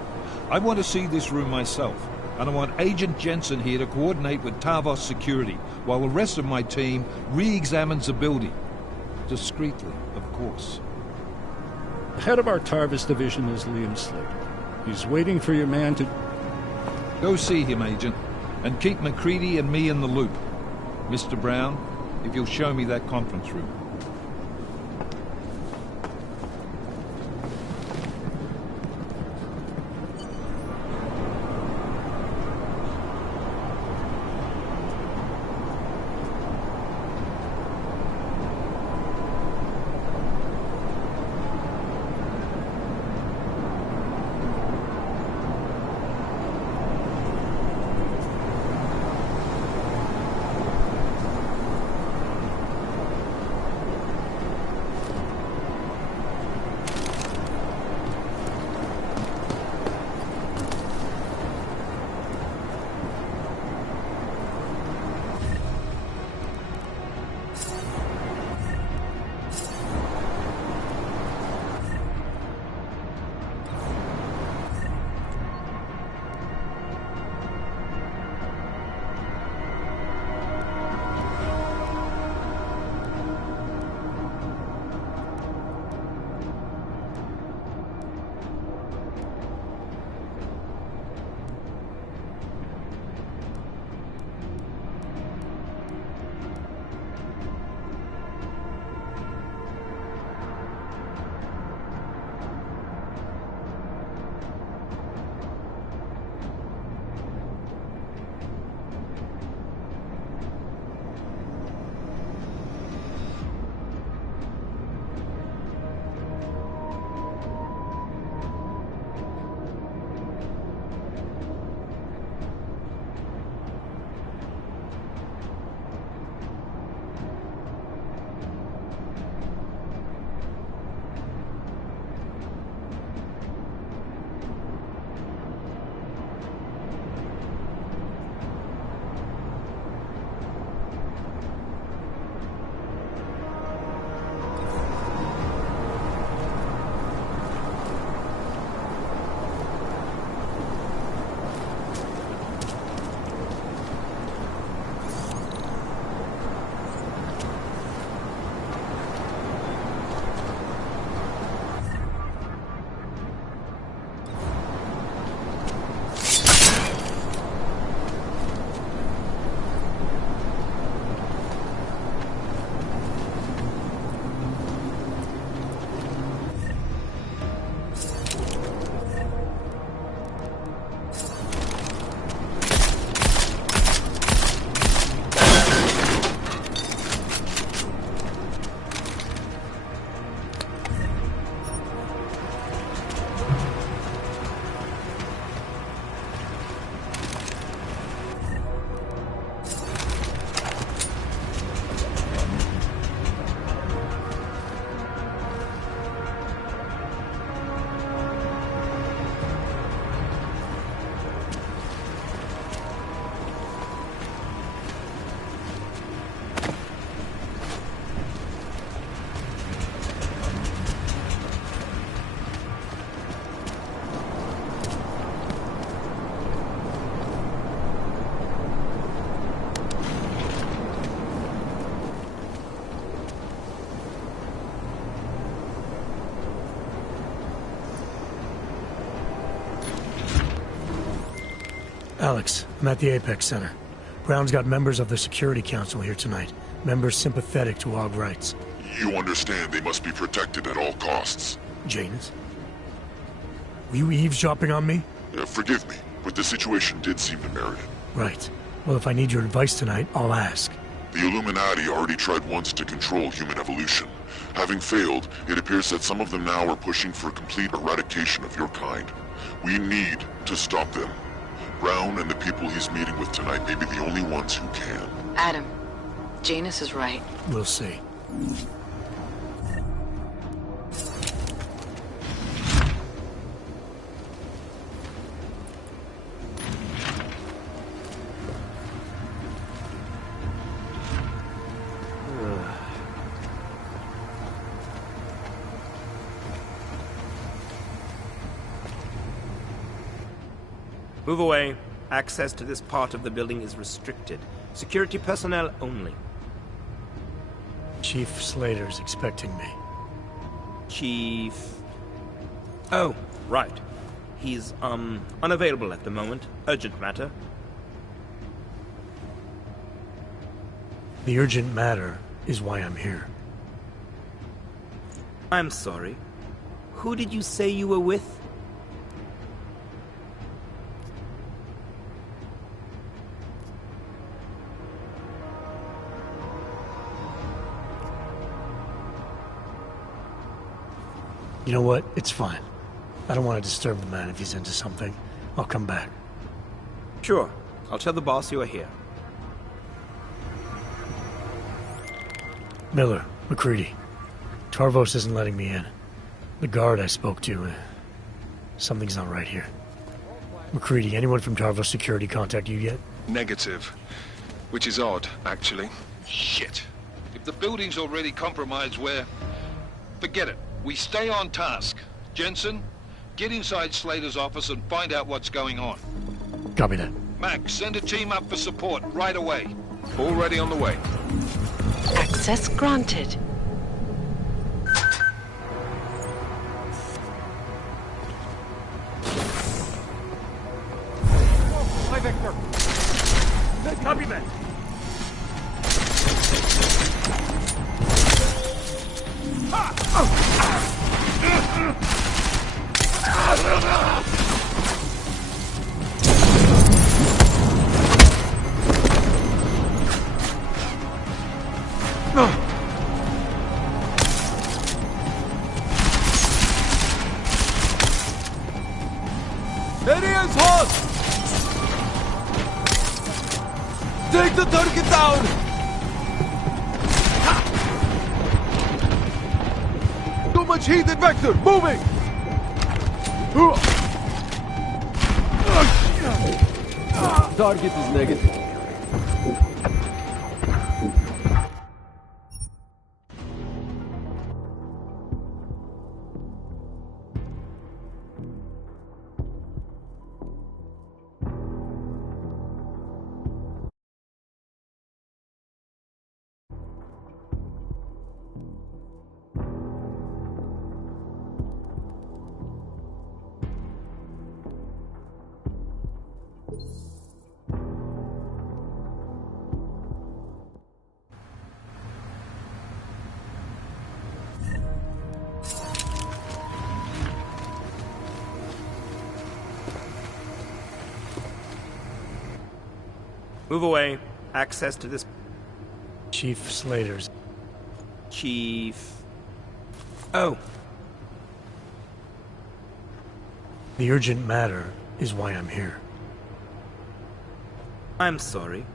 I want to see this room myself, and I want Agent Jensen here to coordinate with Tavos security, while the rest of my team re-examines the building. Discreetly, of course. The head of our Tarvis division is Liam Slater. He's waiting for your man to... Go see him, Agent, and keep McCready and me in the loop. Mr. Brown, if you'll show me that conference room. Alex, I'm at the Apex Center. Brown's got members of the Security Council here tonight. Members sympathetic to AUG rights. You understand they must be protected at all costs. Janus? Were you eavesdropping on me? Forgive me, but the situation did seem to merit it. Right. Well, if I need your advice tonight, I'll ask. The Illuminati already tried once to control human evolution. Having failed, it appears that some of them now are pushing for complete eradication of your kind. We need to stop them. Brown and the people he's meeting with tonight may be the only ones who can. Adam, Janus is right. We'll see. Move away. Access to this part of the building is restricted. Security personnel only. Chief Slater's expecting me. Chief... Oh, right. He's, unavailable at the moment. Urgent matter. The urgent matter is why I'm here. I'm sorry. Who did you say you were with? You know what? It's fine. I don't want to disturb the man if he's into something. I'll come back. Sure. I'll tell the boss you are here. Miller, McCready. Tarvos isn't letting me in. The guard I spoke to, something's not right here. McCready, anyone from Tarvos Security contact you yet? Negative. Which is odd, actually. Shit. If the building's already compromised, forget it. We stay on task. Jensen, get inside Slater's office and find out what's going on. Copy that. Max, send a team up for support right away. Already on the way. Access granted. Hi, Victor. Copy that. Area's hot! Take the target down! Too much heat in Vector! Moving! Target is negative. Move away. Access to this... Chief Slater's... Chief... Oh. The urgent matter is why I'm here. I'm sorry.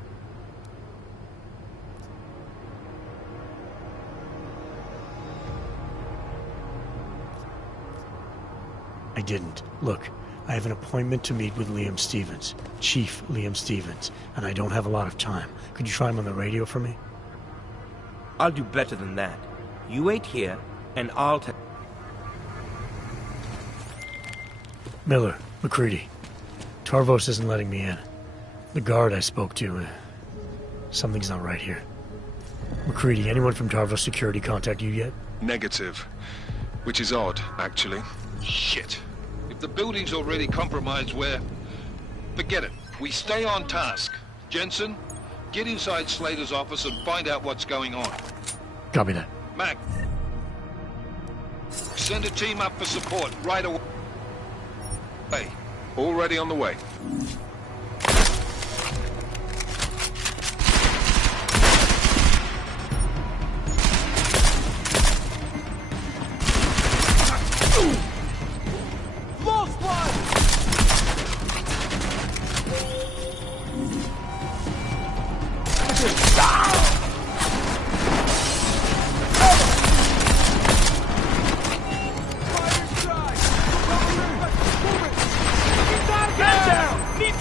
I didn't. Look, I have an appointment to meet with Liam Stevens, Chief Liam Stevens, and I don't have a lot of time. Could you try him on the radio for me? I'll do better than that. You wait here, and I'll tell... Miller, McCready. Tarvos isn't letting me in. The guard I spoke to, something's not right here. McCready, anyone from Tarvos Security contact you yet? Negative. Which is odd, actually. Shit. If the building's already compromised, forget it. We stay on task. Jensen, get inside Slater's office and find out what's going on. Copy that. Mac, send a team up for support right away. Already on the way. Lost one! Get down! Need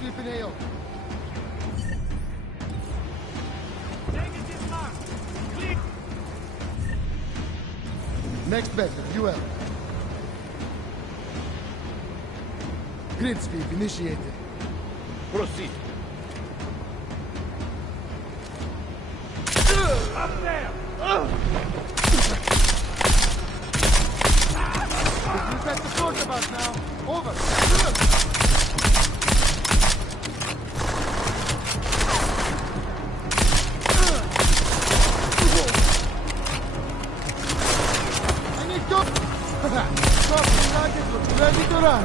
Sleeping ale. Negative mark. Clear. Next vector, UL. Grid sweep initiated. Proceed. Up there. Use that support about now. Over. Ready to run.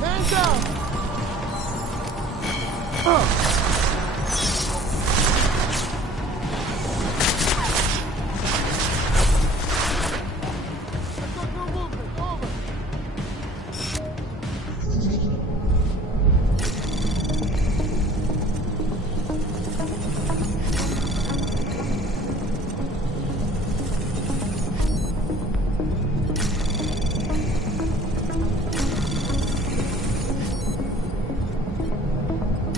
Hands down. No movement. Over.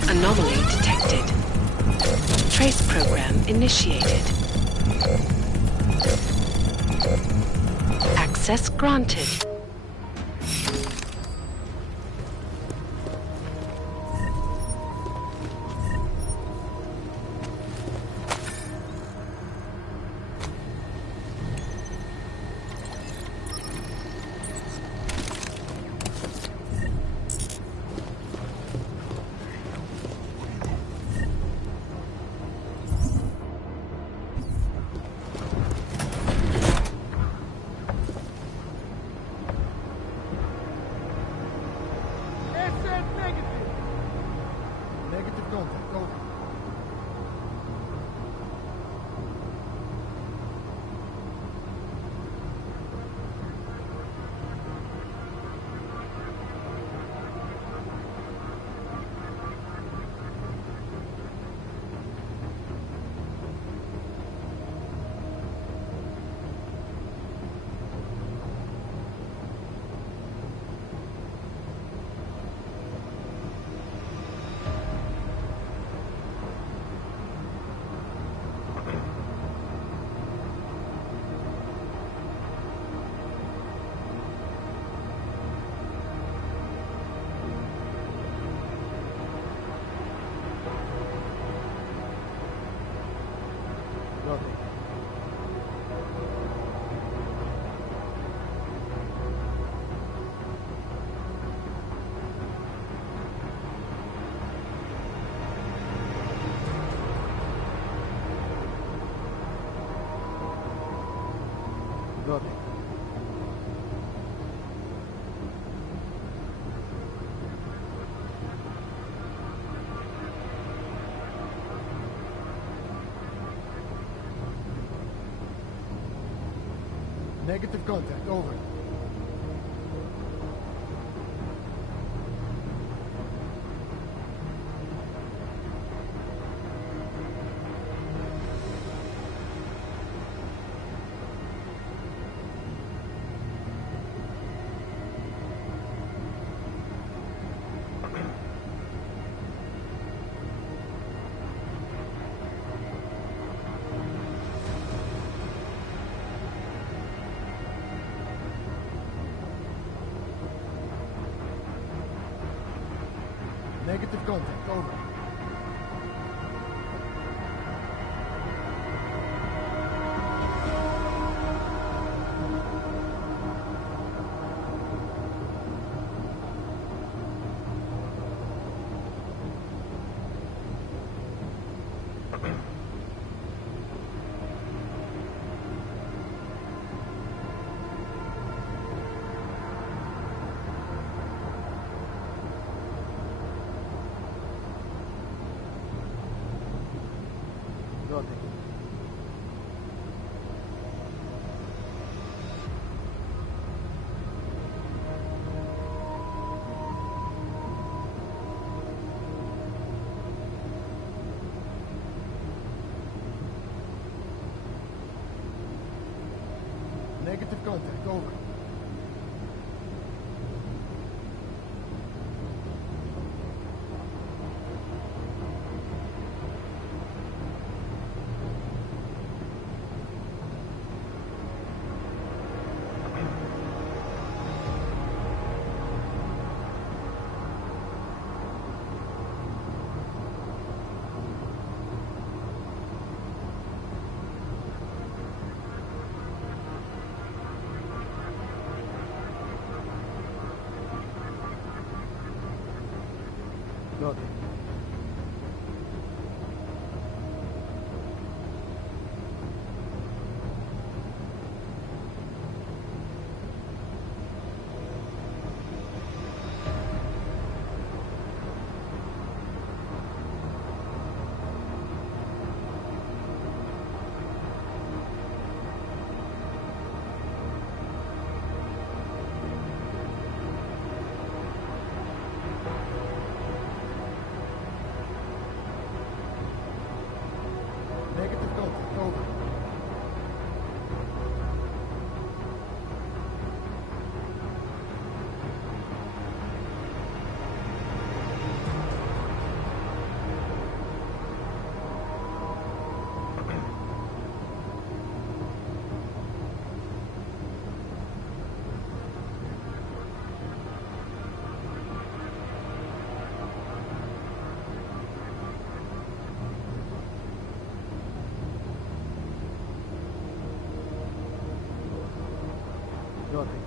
Anomaly detected. Trace program initiated. Access granted. Negative contact. Over. Nothing. Negative contact, over. Negative contact, over. Nothing. Negative contact, over. Nothing. Negative contact, over. Nothing.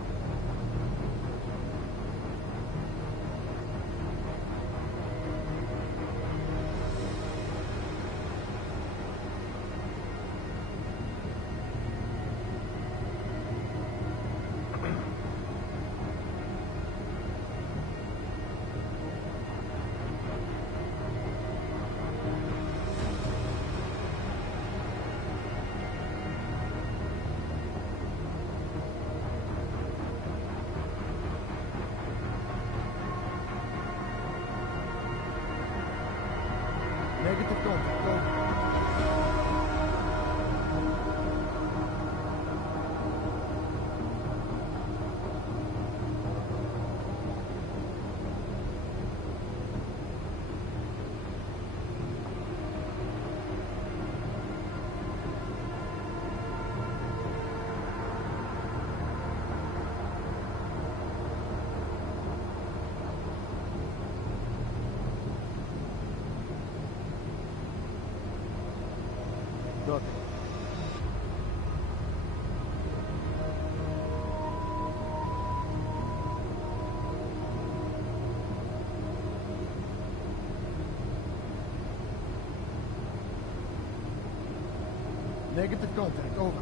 Negative contact, over. Nothing. Negative contact, over.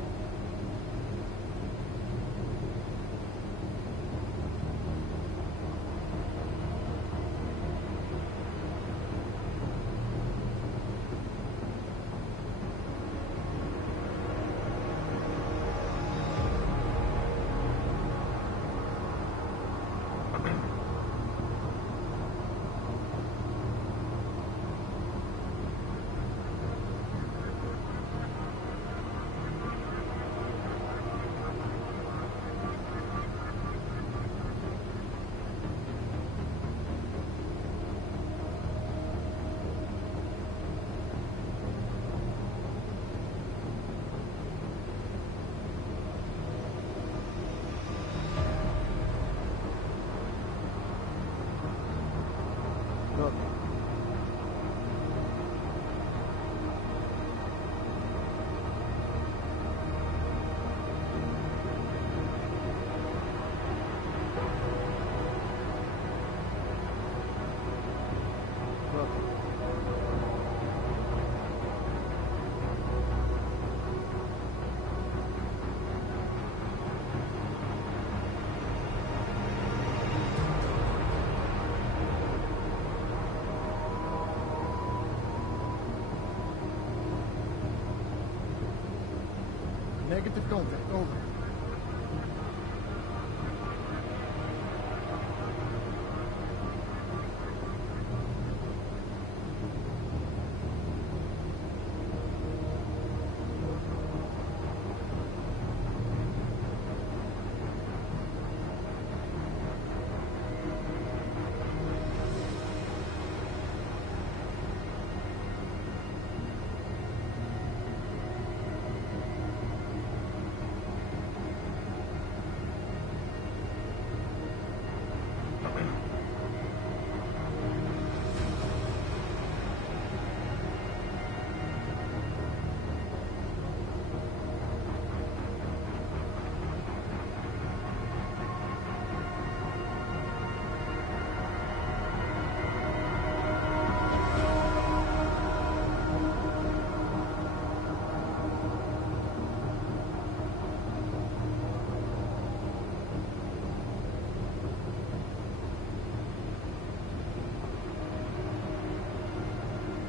Negative contact, over.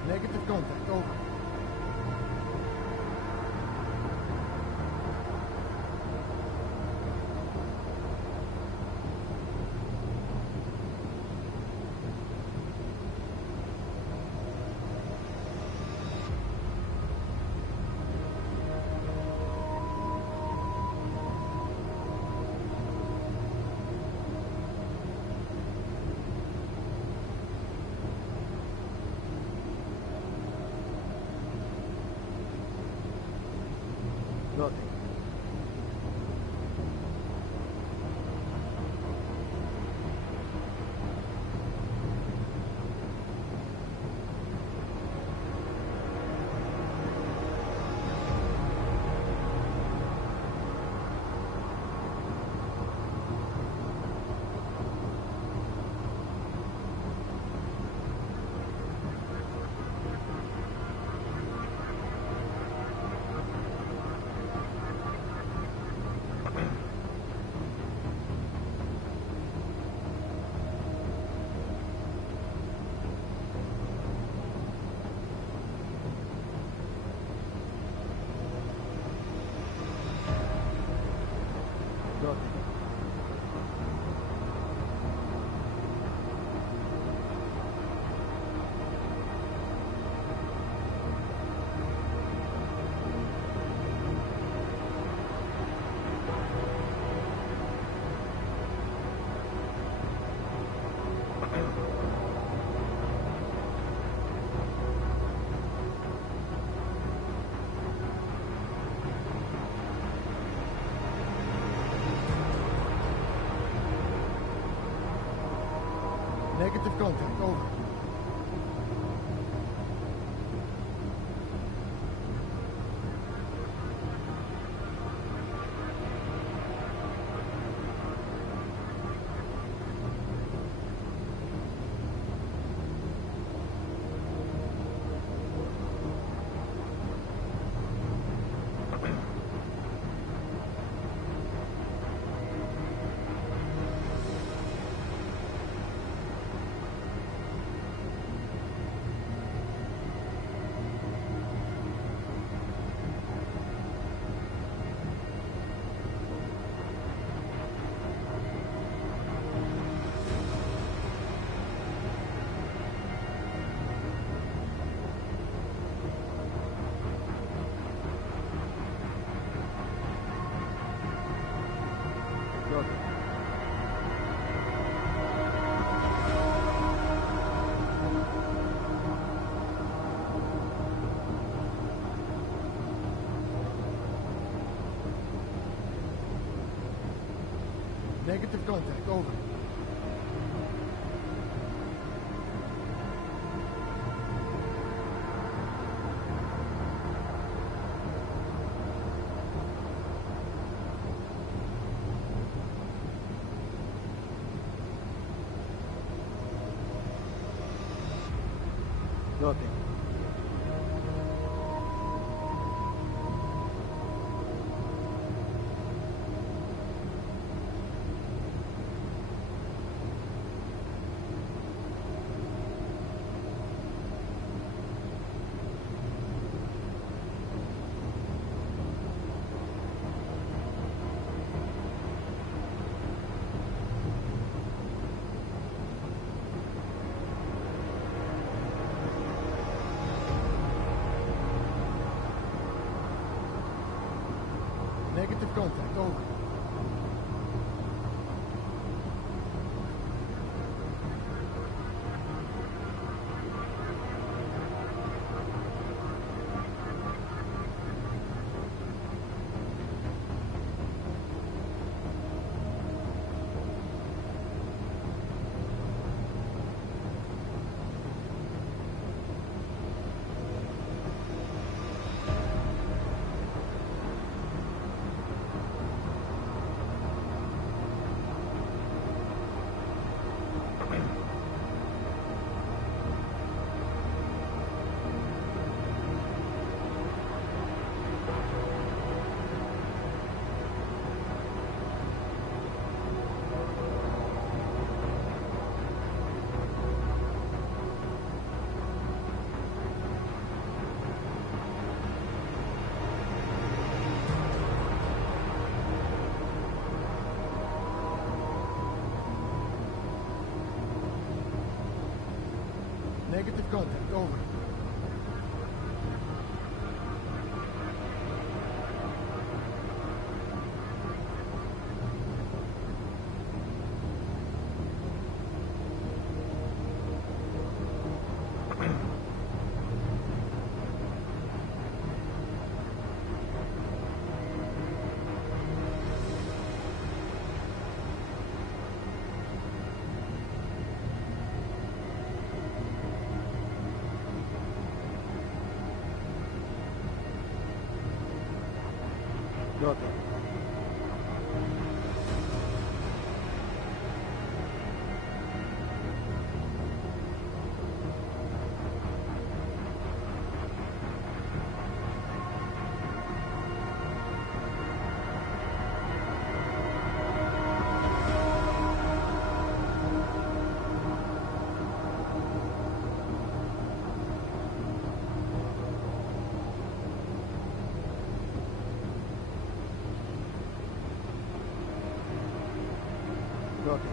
Negative contact, over. Nothing. Negative contact, over. Negative contact, over. Nothing. Negative contact, over. Negative contact, over. Nothing. Nothing.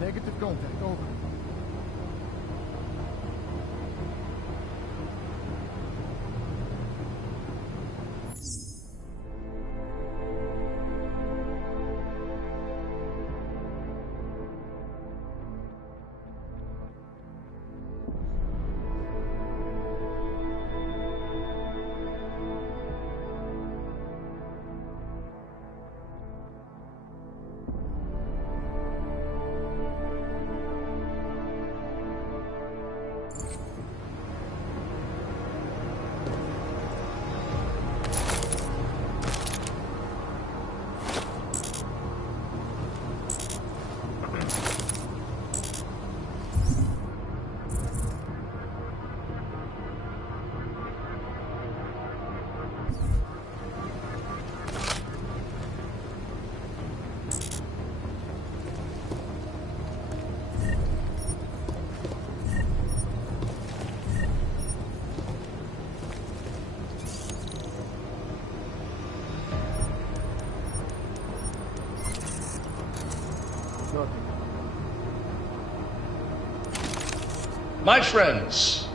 Negative contact, over. My friends,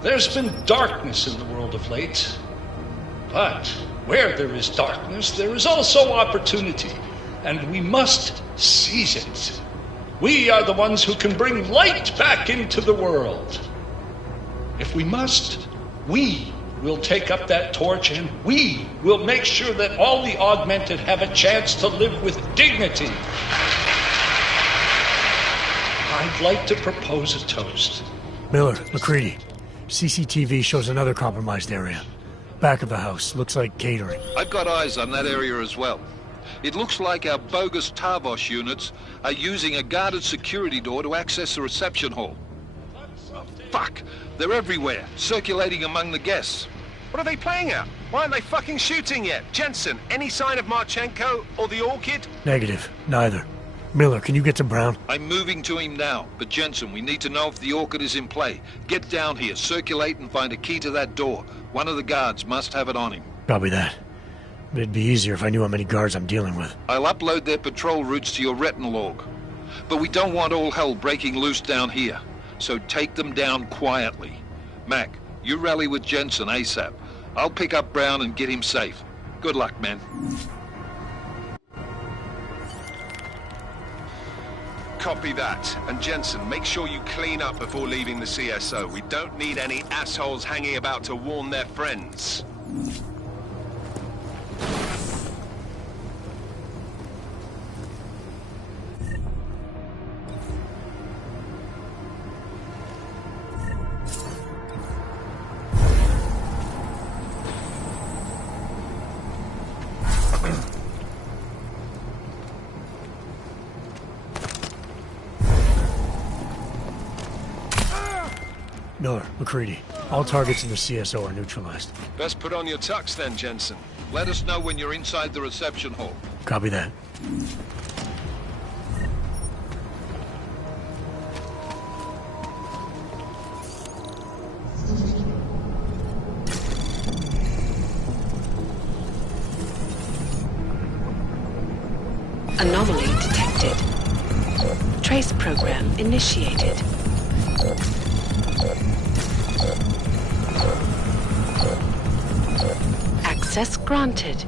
there's been darkness in the world of late. But where there is darkness, there is also opportunity, and we must seize it. We are the ones who can bring light back into the world. If we must, we will take up that torch, and we will make sure that all the augmented have a chance to live with dignity. I'd like to propose a toast. Miller, McCready, CCTV shows another compromised area. Back of the house, looks like catering. I've got eyes on that area as well. It looks like our bogus Tarvos units are using a guarded security door to access the reception hall. Oh, fuck! They're everywhere, circulating among the guests. What are they playing at? Why aren't they fucking shooting yet? Jensen, any sign of Marchenko or the Orchid? Negative. Neither. Miller, can you get to Brown? I'm moving to him now, but Jensen, we need to know if the Orchid is in play. Get down here, circulate and find a key to that door. One of the guards must have it on him. Copy that. But it'd be easier if I knew how many guards I'm dealing with. I'll upload their patrol routes to your retinal log. But we don't want all hell breaking loose down here. So take them down quietly. Mac, you rally with Jensen ASAP. I'll pick up Brown and get him safe. Good luck, man. Copy that. And Jensen, make sure you clean up before leaving the CSO. We don't need any assholes hanging about to warn their friends. Miller, McCready, all targets in the CSO are neutralized. Best put on your tux then, Jensen. Let us know when you're inside the reception hall. Copy that. Anomaly detected. Trace program initiated. Access granted.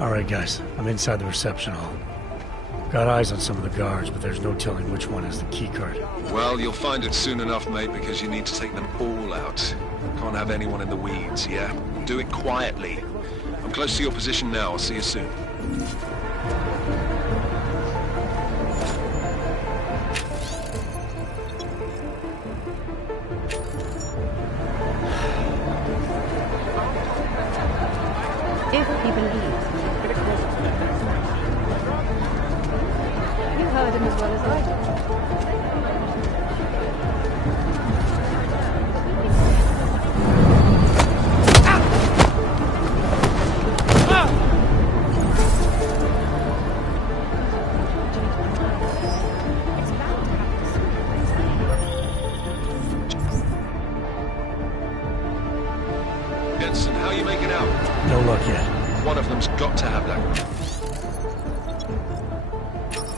Alright guys, I'm inside the reception hall. Got eyes on some of the guards, but there's no telling which one has the keycard. Well, you'll find it soon enough, mate, because you need to take them all out. Can't have anyone in the weeds, yeah? Do it quietly. I'm close to your position now. I'll see you soon. If he believes.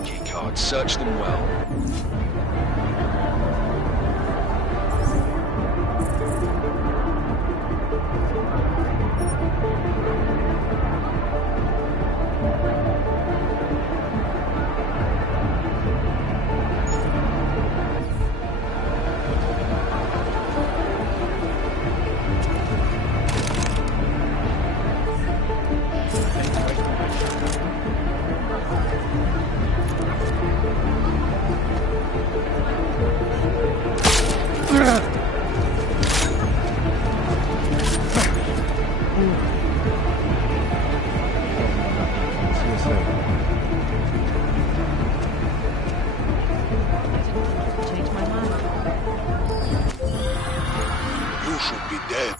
Keycards, search them well. You should be dead.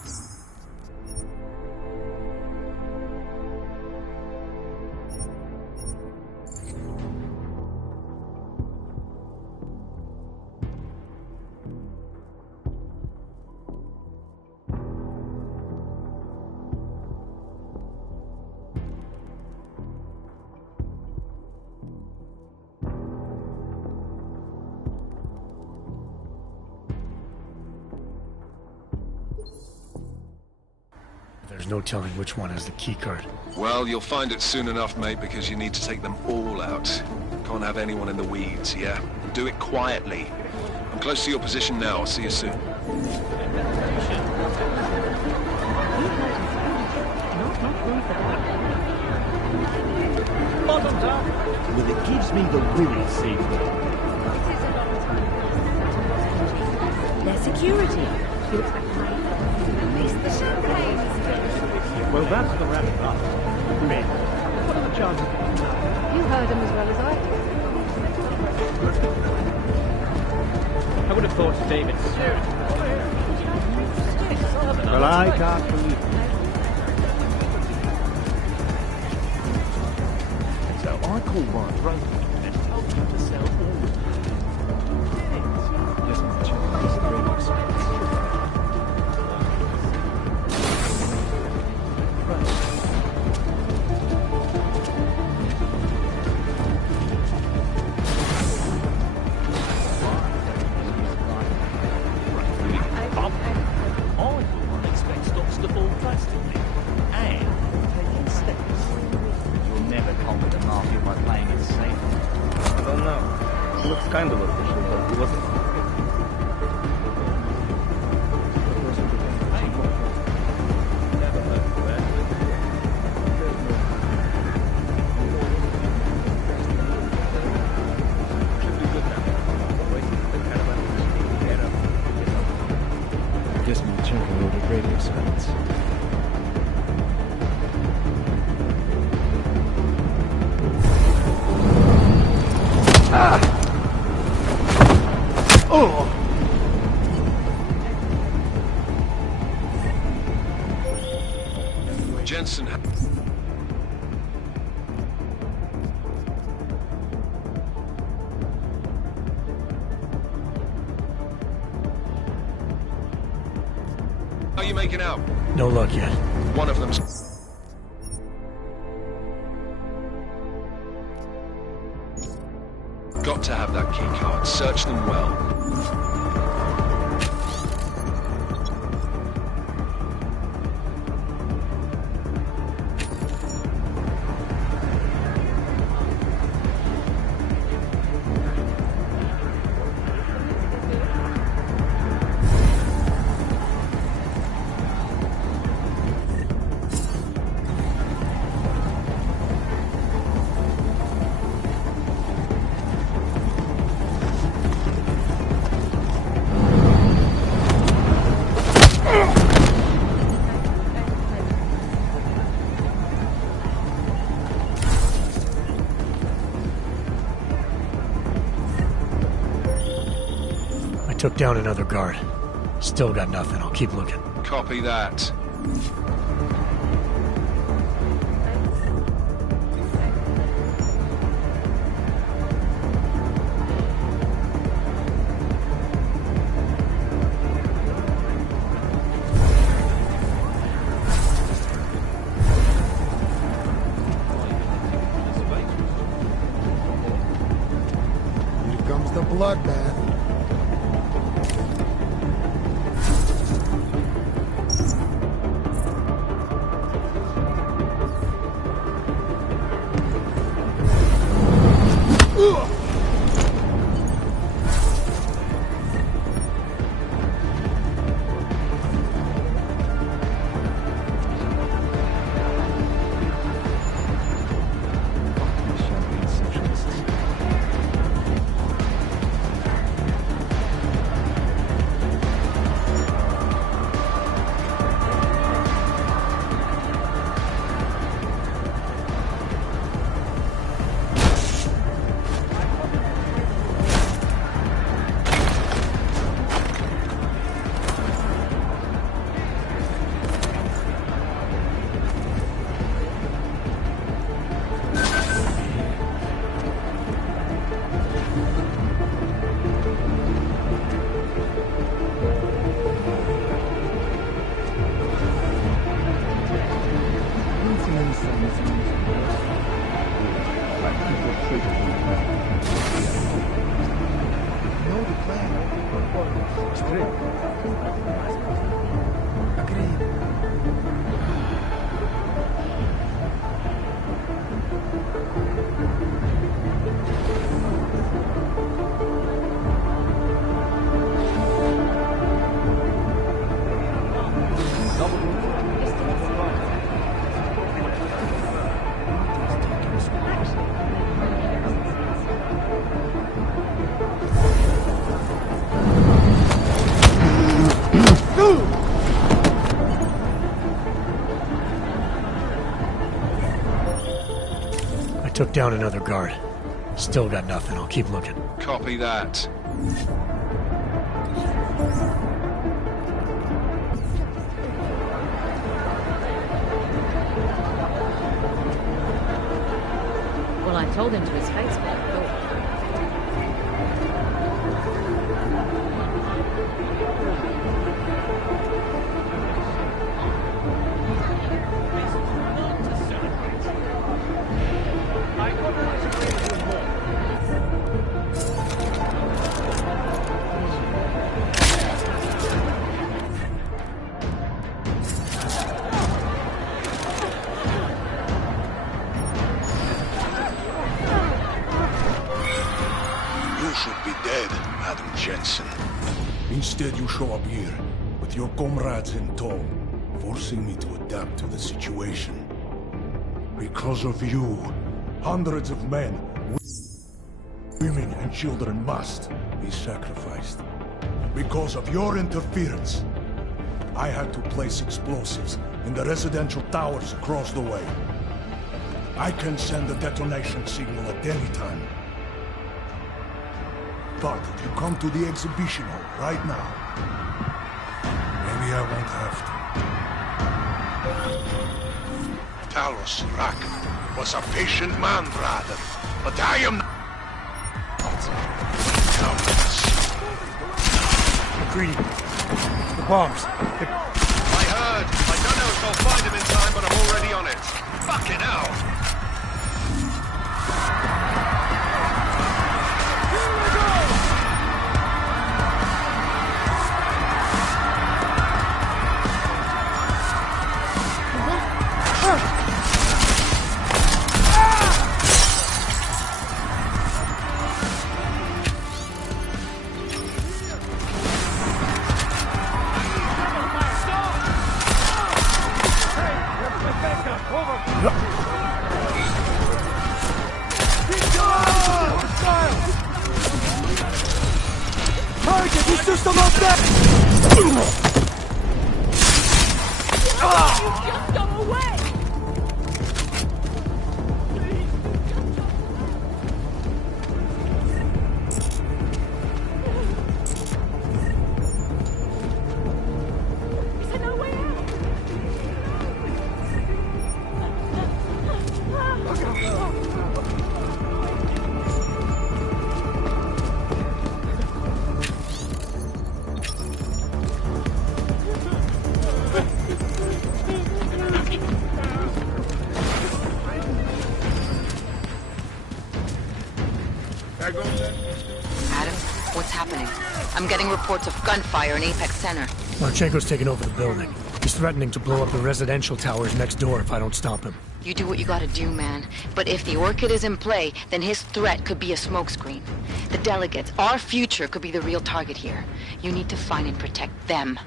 There's no telling which one has the keycard. Well, you'll find it soon enough, mate, because you need to take them all out. Can't have anyone in the weeds, yeah? Do it quietly. I'm close to your position now. I'll see you soon. Bottoms up. Well, it gives me the willies, see. Their security. Well, that's the wrap up. Men, what are the chances of you know? You heard him as well as I did. I would have thought David Sarah. Well, I can't believe it. So I called my broker and told him to sell all of them. Just mention these are very expensive. Kind of official, but he wasn't. Guess my chunky loaded radio silence. Jensen. How are you making out? No luck yet. One of them's... Got to have that key card. Search them well. Took down another guard. Still got nothing. I'll keep looking. Copy that. bloodbath. Took down another guard. Still got nothing. I'll keep looking. Copy that. Well, I told him to his face, but I thought. Instead, you show up here, with your comrades in tow, forcing me to adapt to the situation. Because of you, hundreds of men, women and children must be sacrificed. Because of your interference, I had to place explosives in the residential towers across the way. I can send a detonation signal at any time. But if you come to the exhibition hall right now, maybe I won't have to. Talos Rak was a patient man, brother, but I am not. McCready, the bombs. I heard. I don't know if I'll find him in time, but I'm already on it. Fucking hell! Adam, what's happening? I'm getting reports of gunfire in Apex Center. Marchenko's taken over the building. He's threatening to blow up the residential towers next door if I don't stop him. You do what you gotta do, man. But if the Orchid is in play, then his threat could be a smokescreen. The delegates, our future, could be the real target here. You need to find and protect them.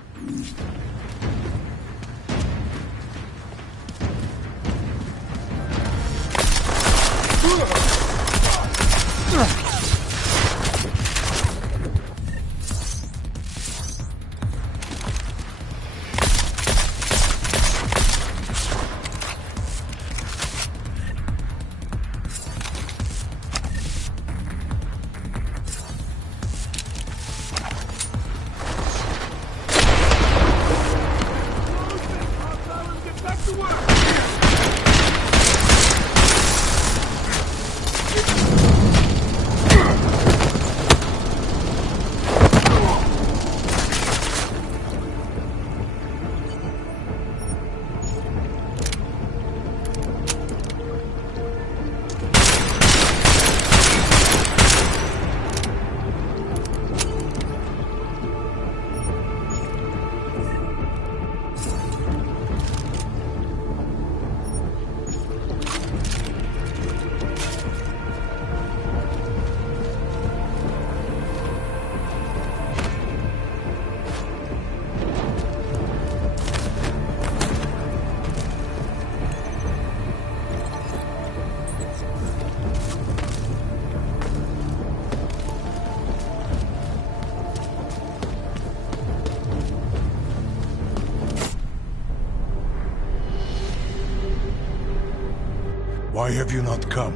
Why have you not come?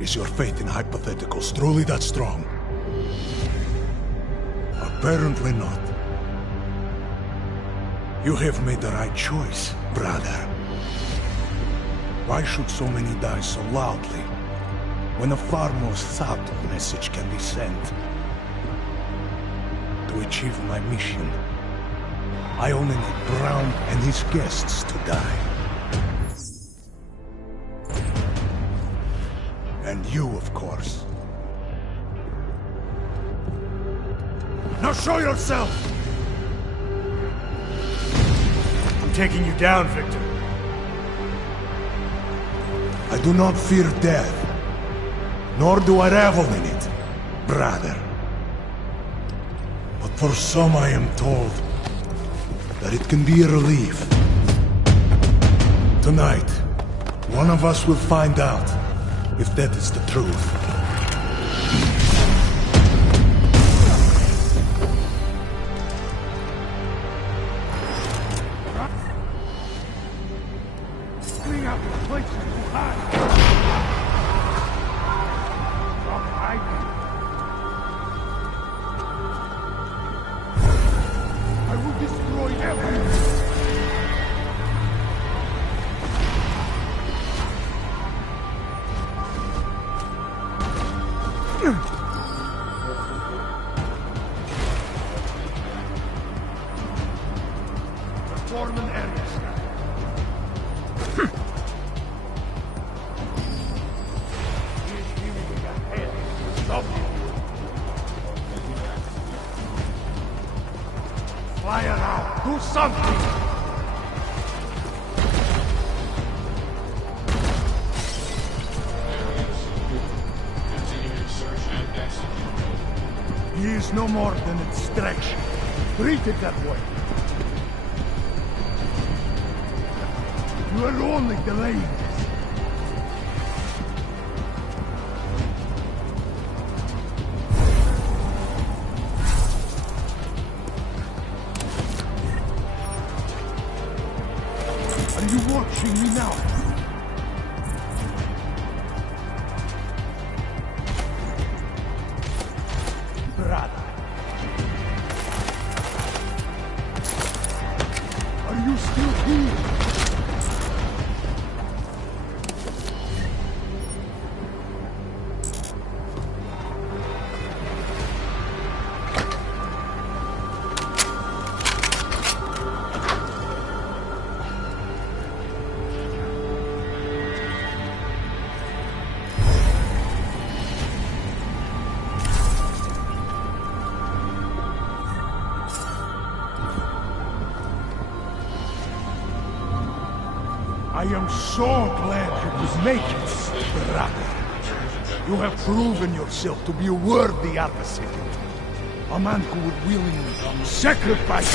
Is your faith in hypotheticals truly that strong? Apparently not. You have made the right choice, brother. Why should so many die so loudly, when a far more subtle message can be sent? To achieve my mission, I only need Brown and his guests to die. And you, of course. Now show yourself! I'm taking you down, Victor. I do not fear death, nor do I revel in it, brother. But for some I am told that it can be a relief. Tonight, one of us will find out if that is the truth. Clean out the place too hot. I will destroy everything. Foreman areas. Fly around. Do something. He is no more than a distraction. Treat it that way. You are only delaying this. Are you watching me now? Brother. Are you still here? I'm so glad you could make it, brother. You have proven yourself to be a worthy adversary. A man who would willingly sacrifice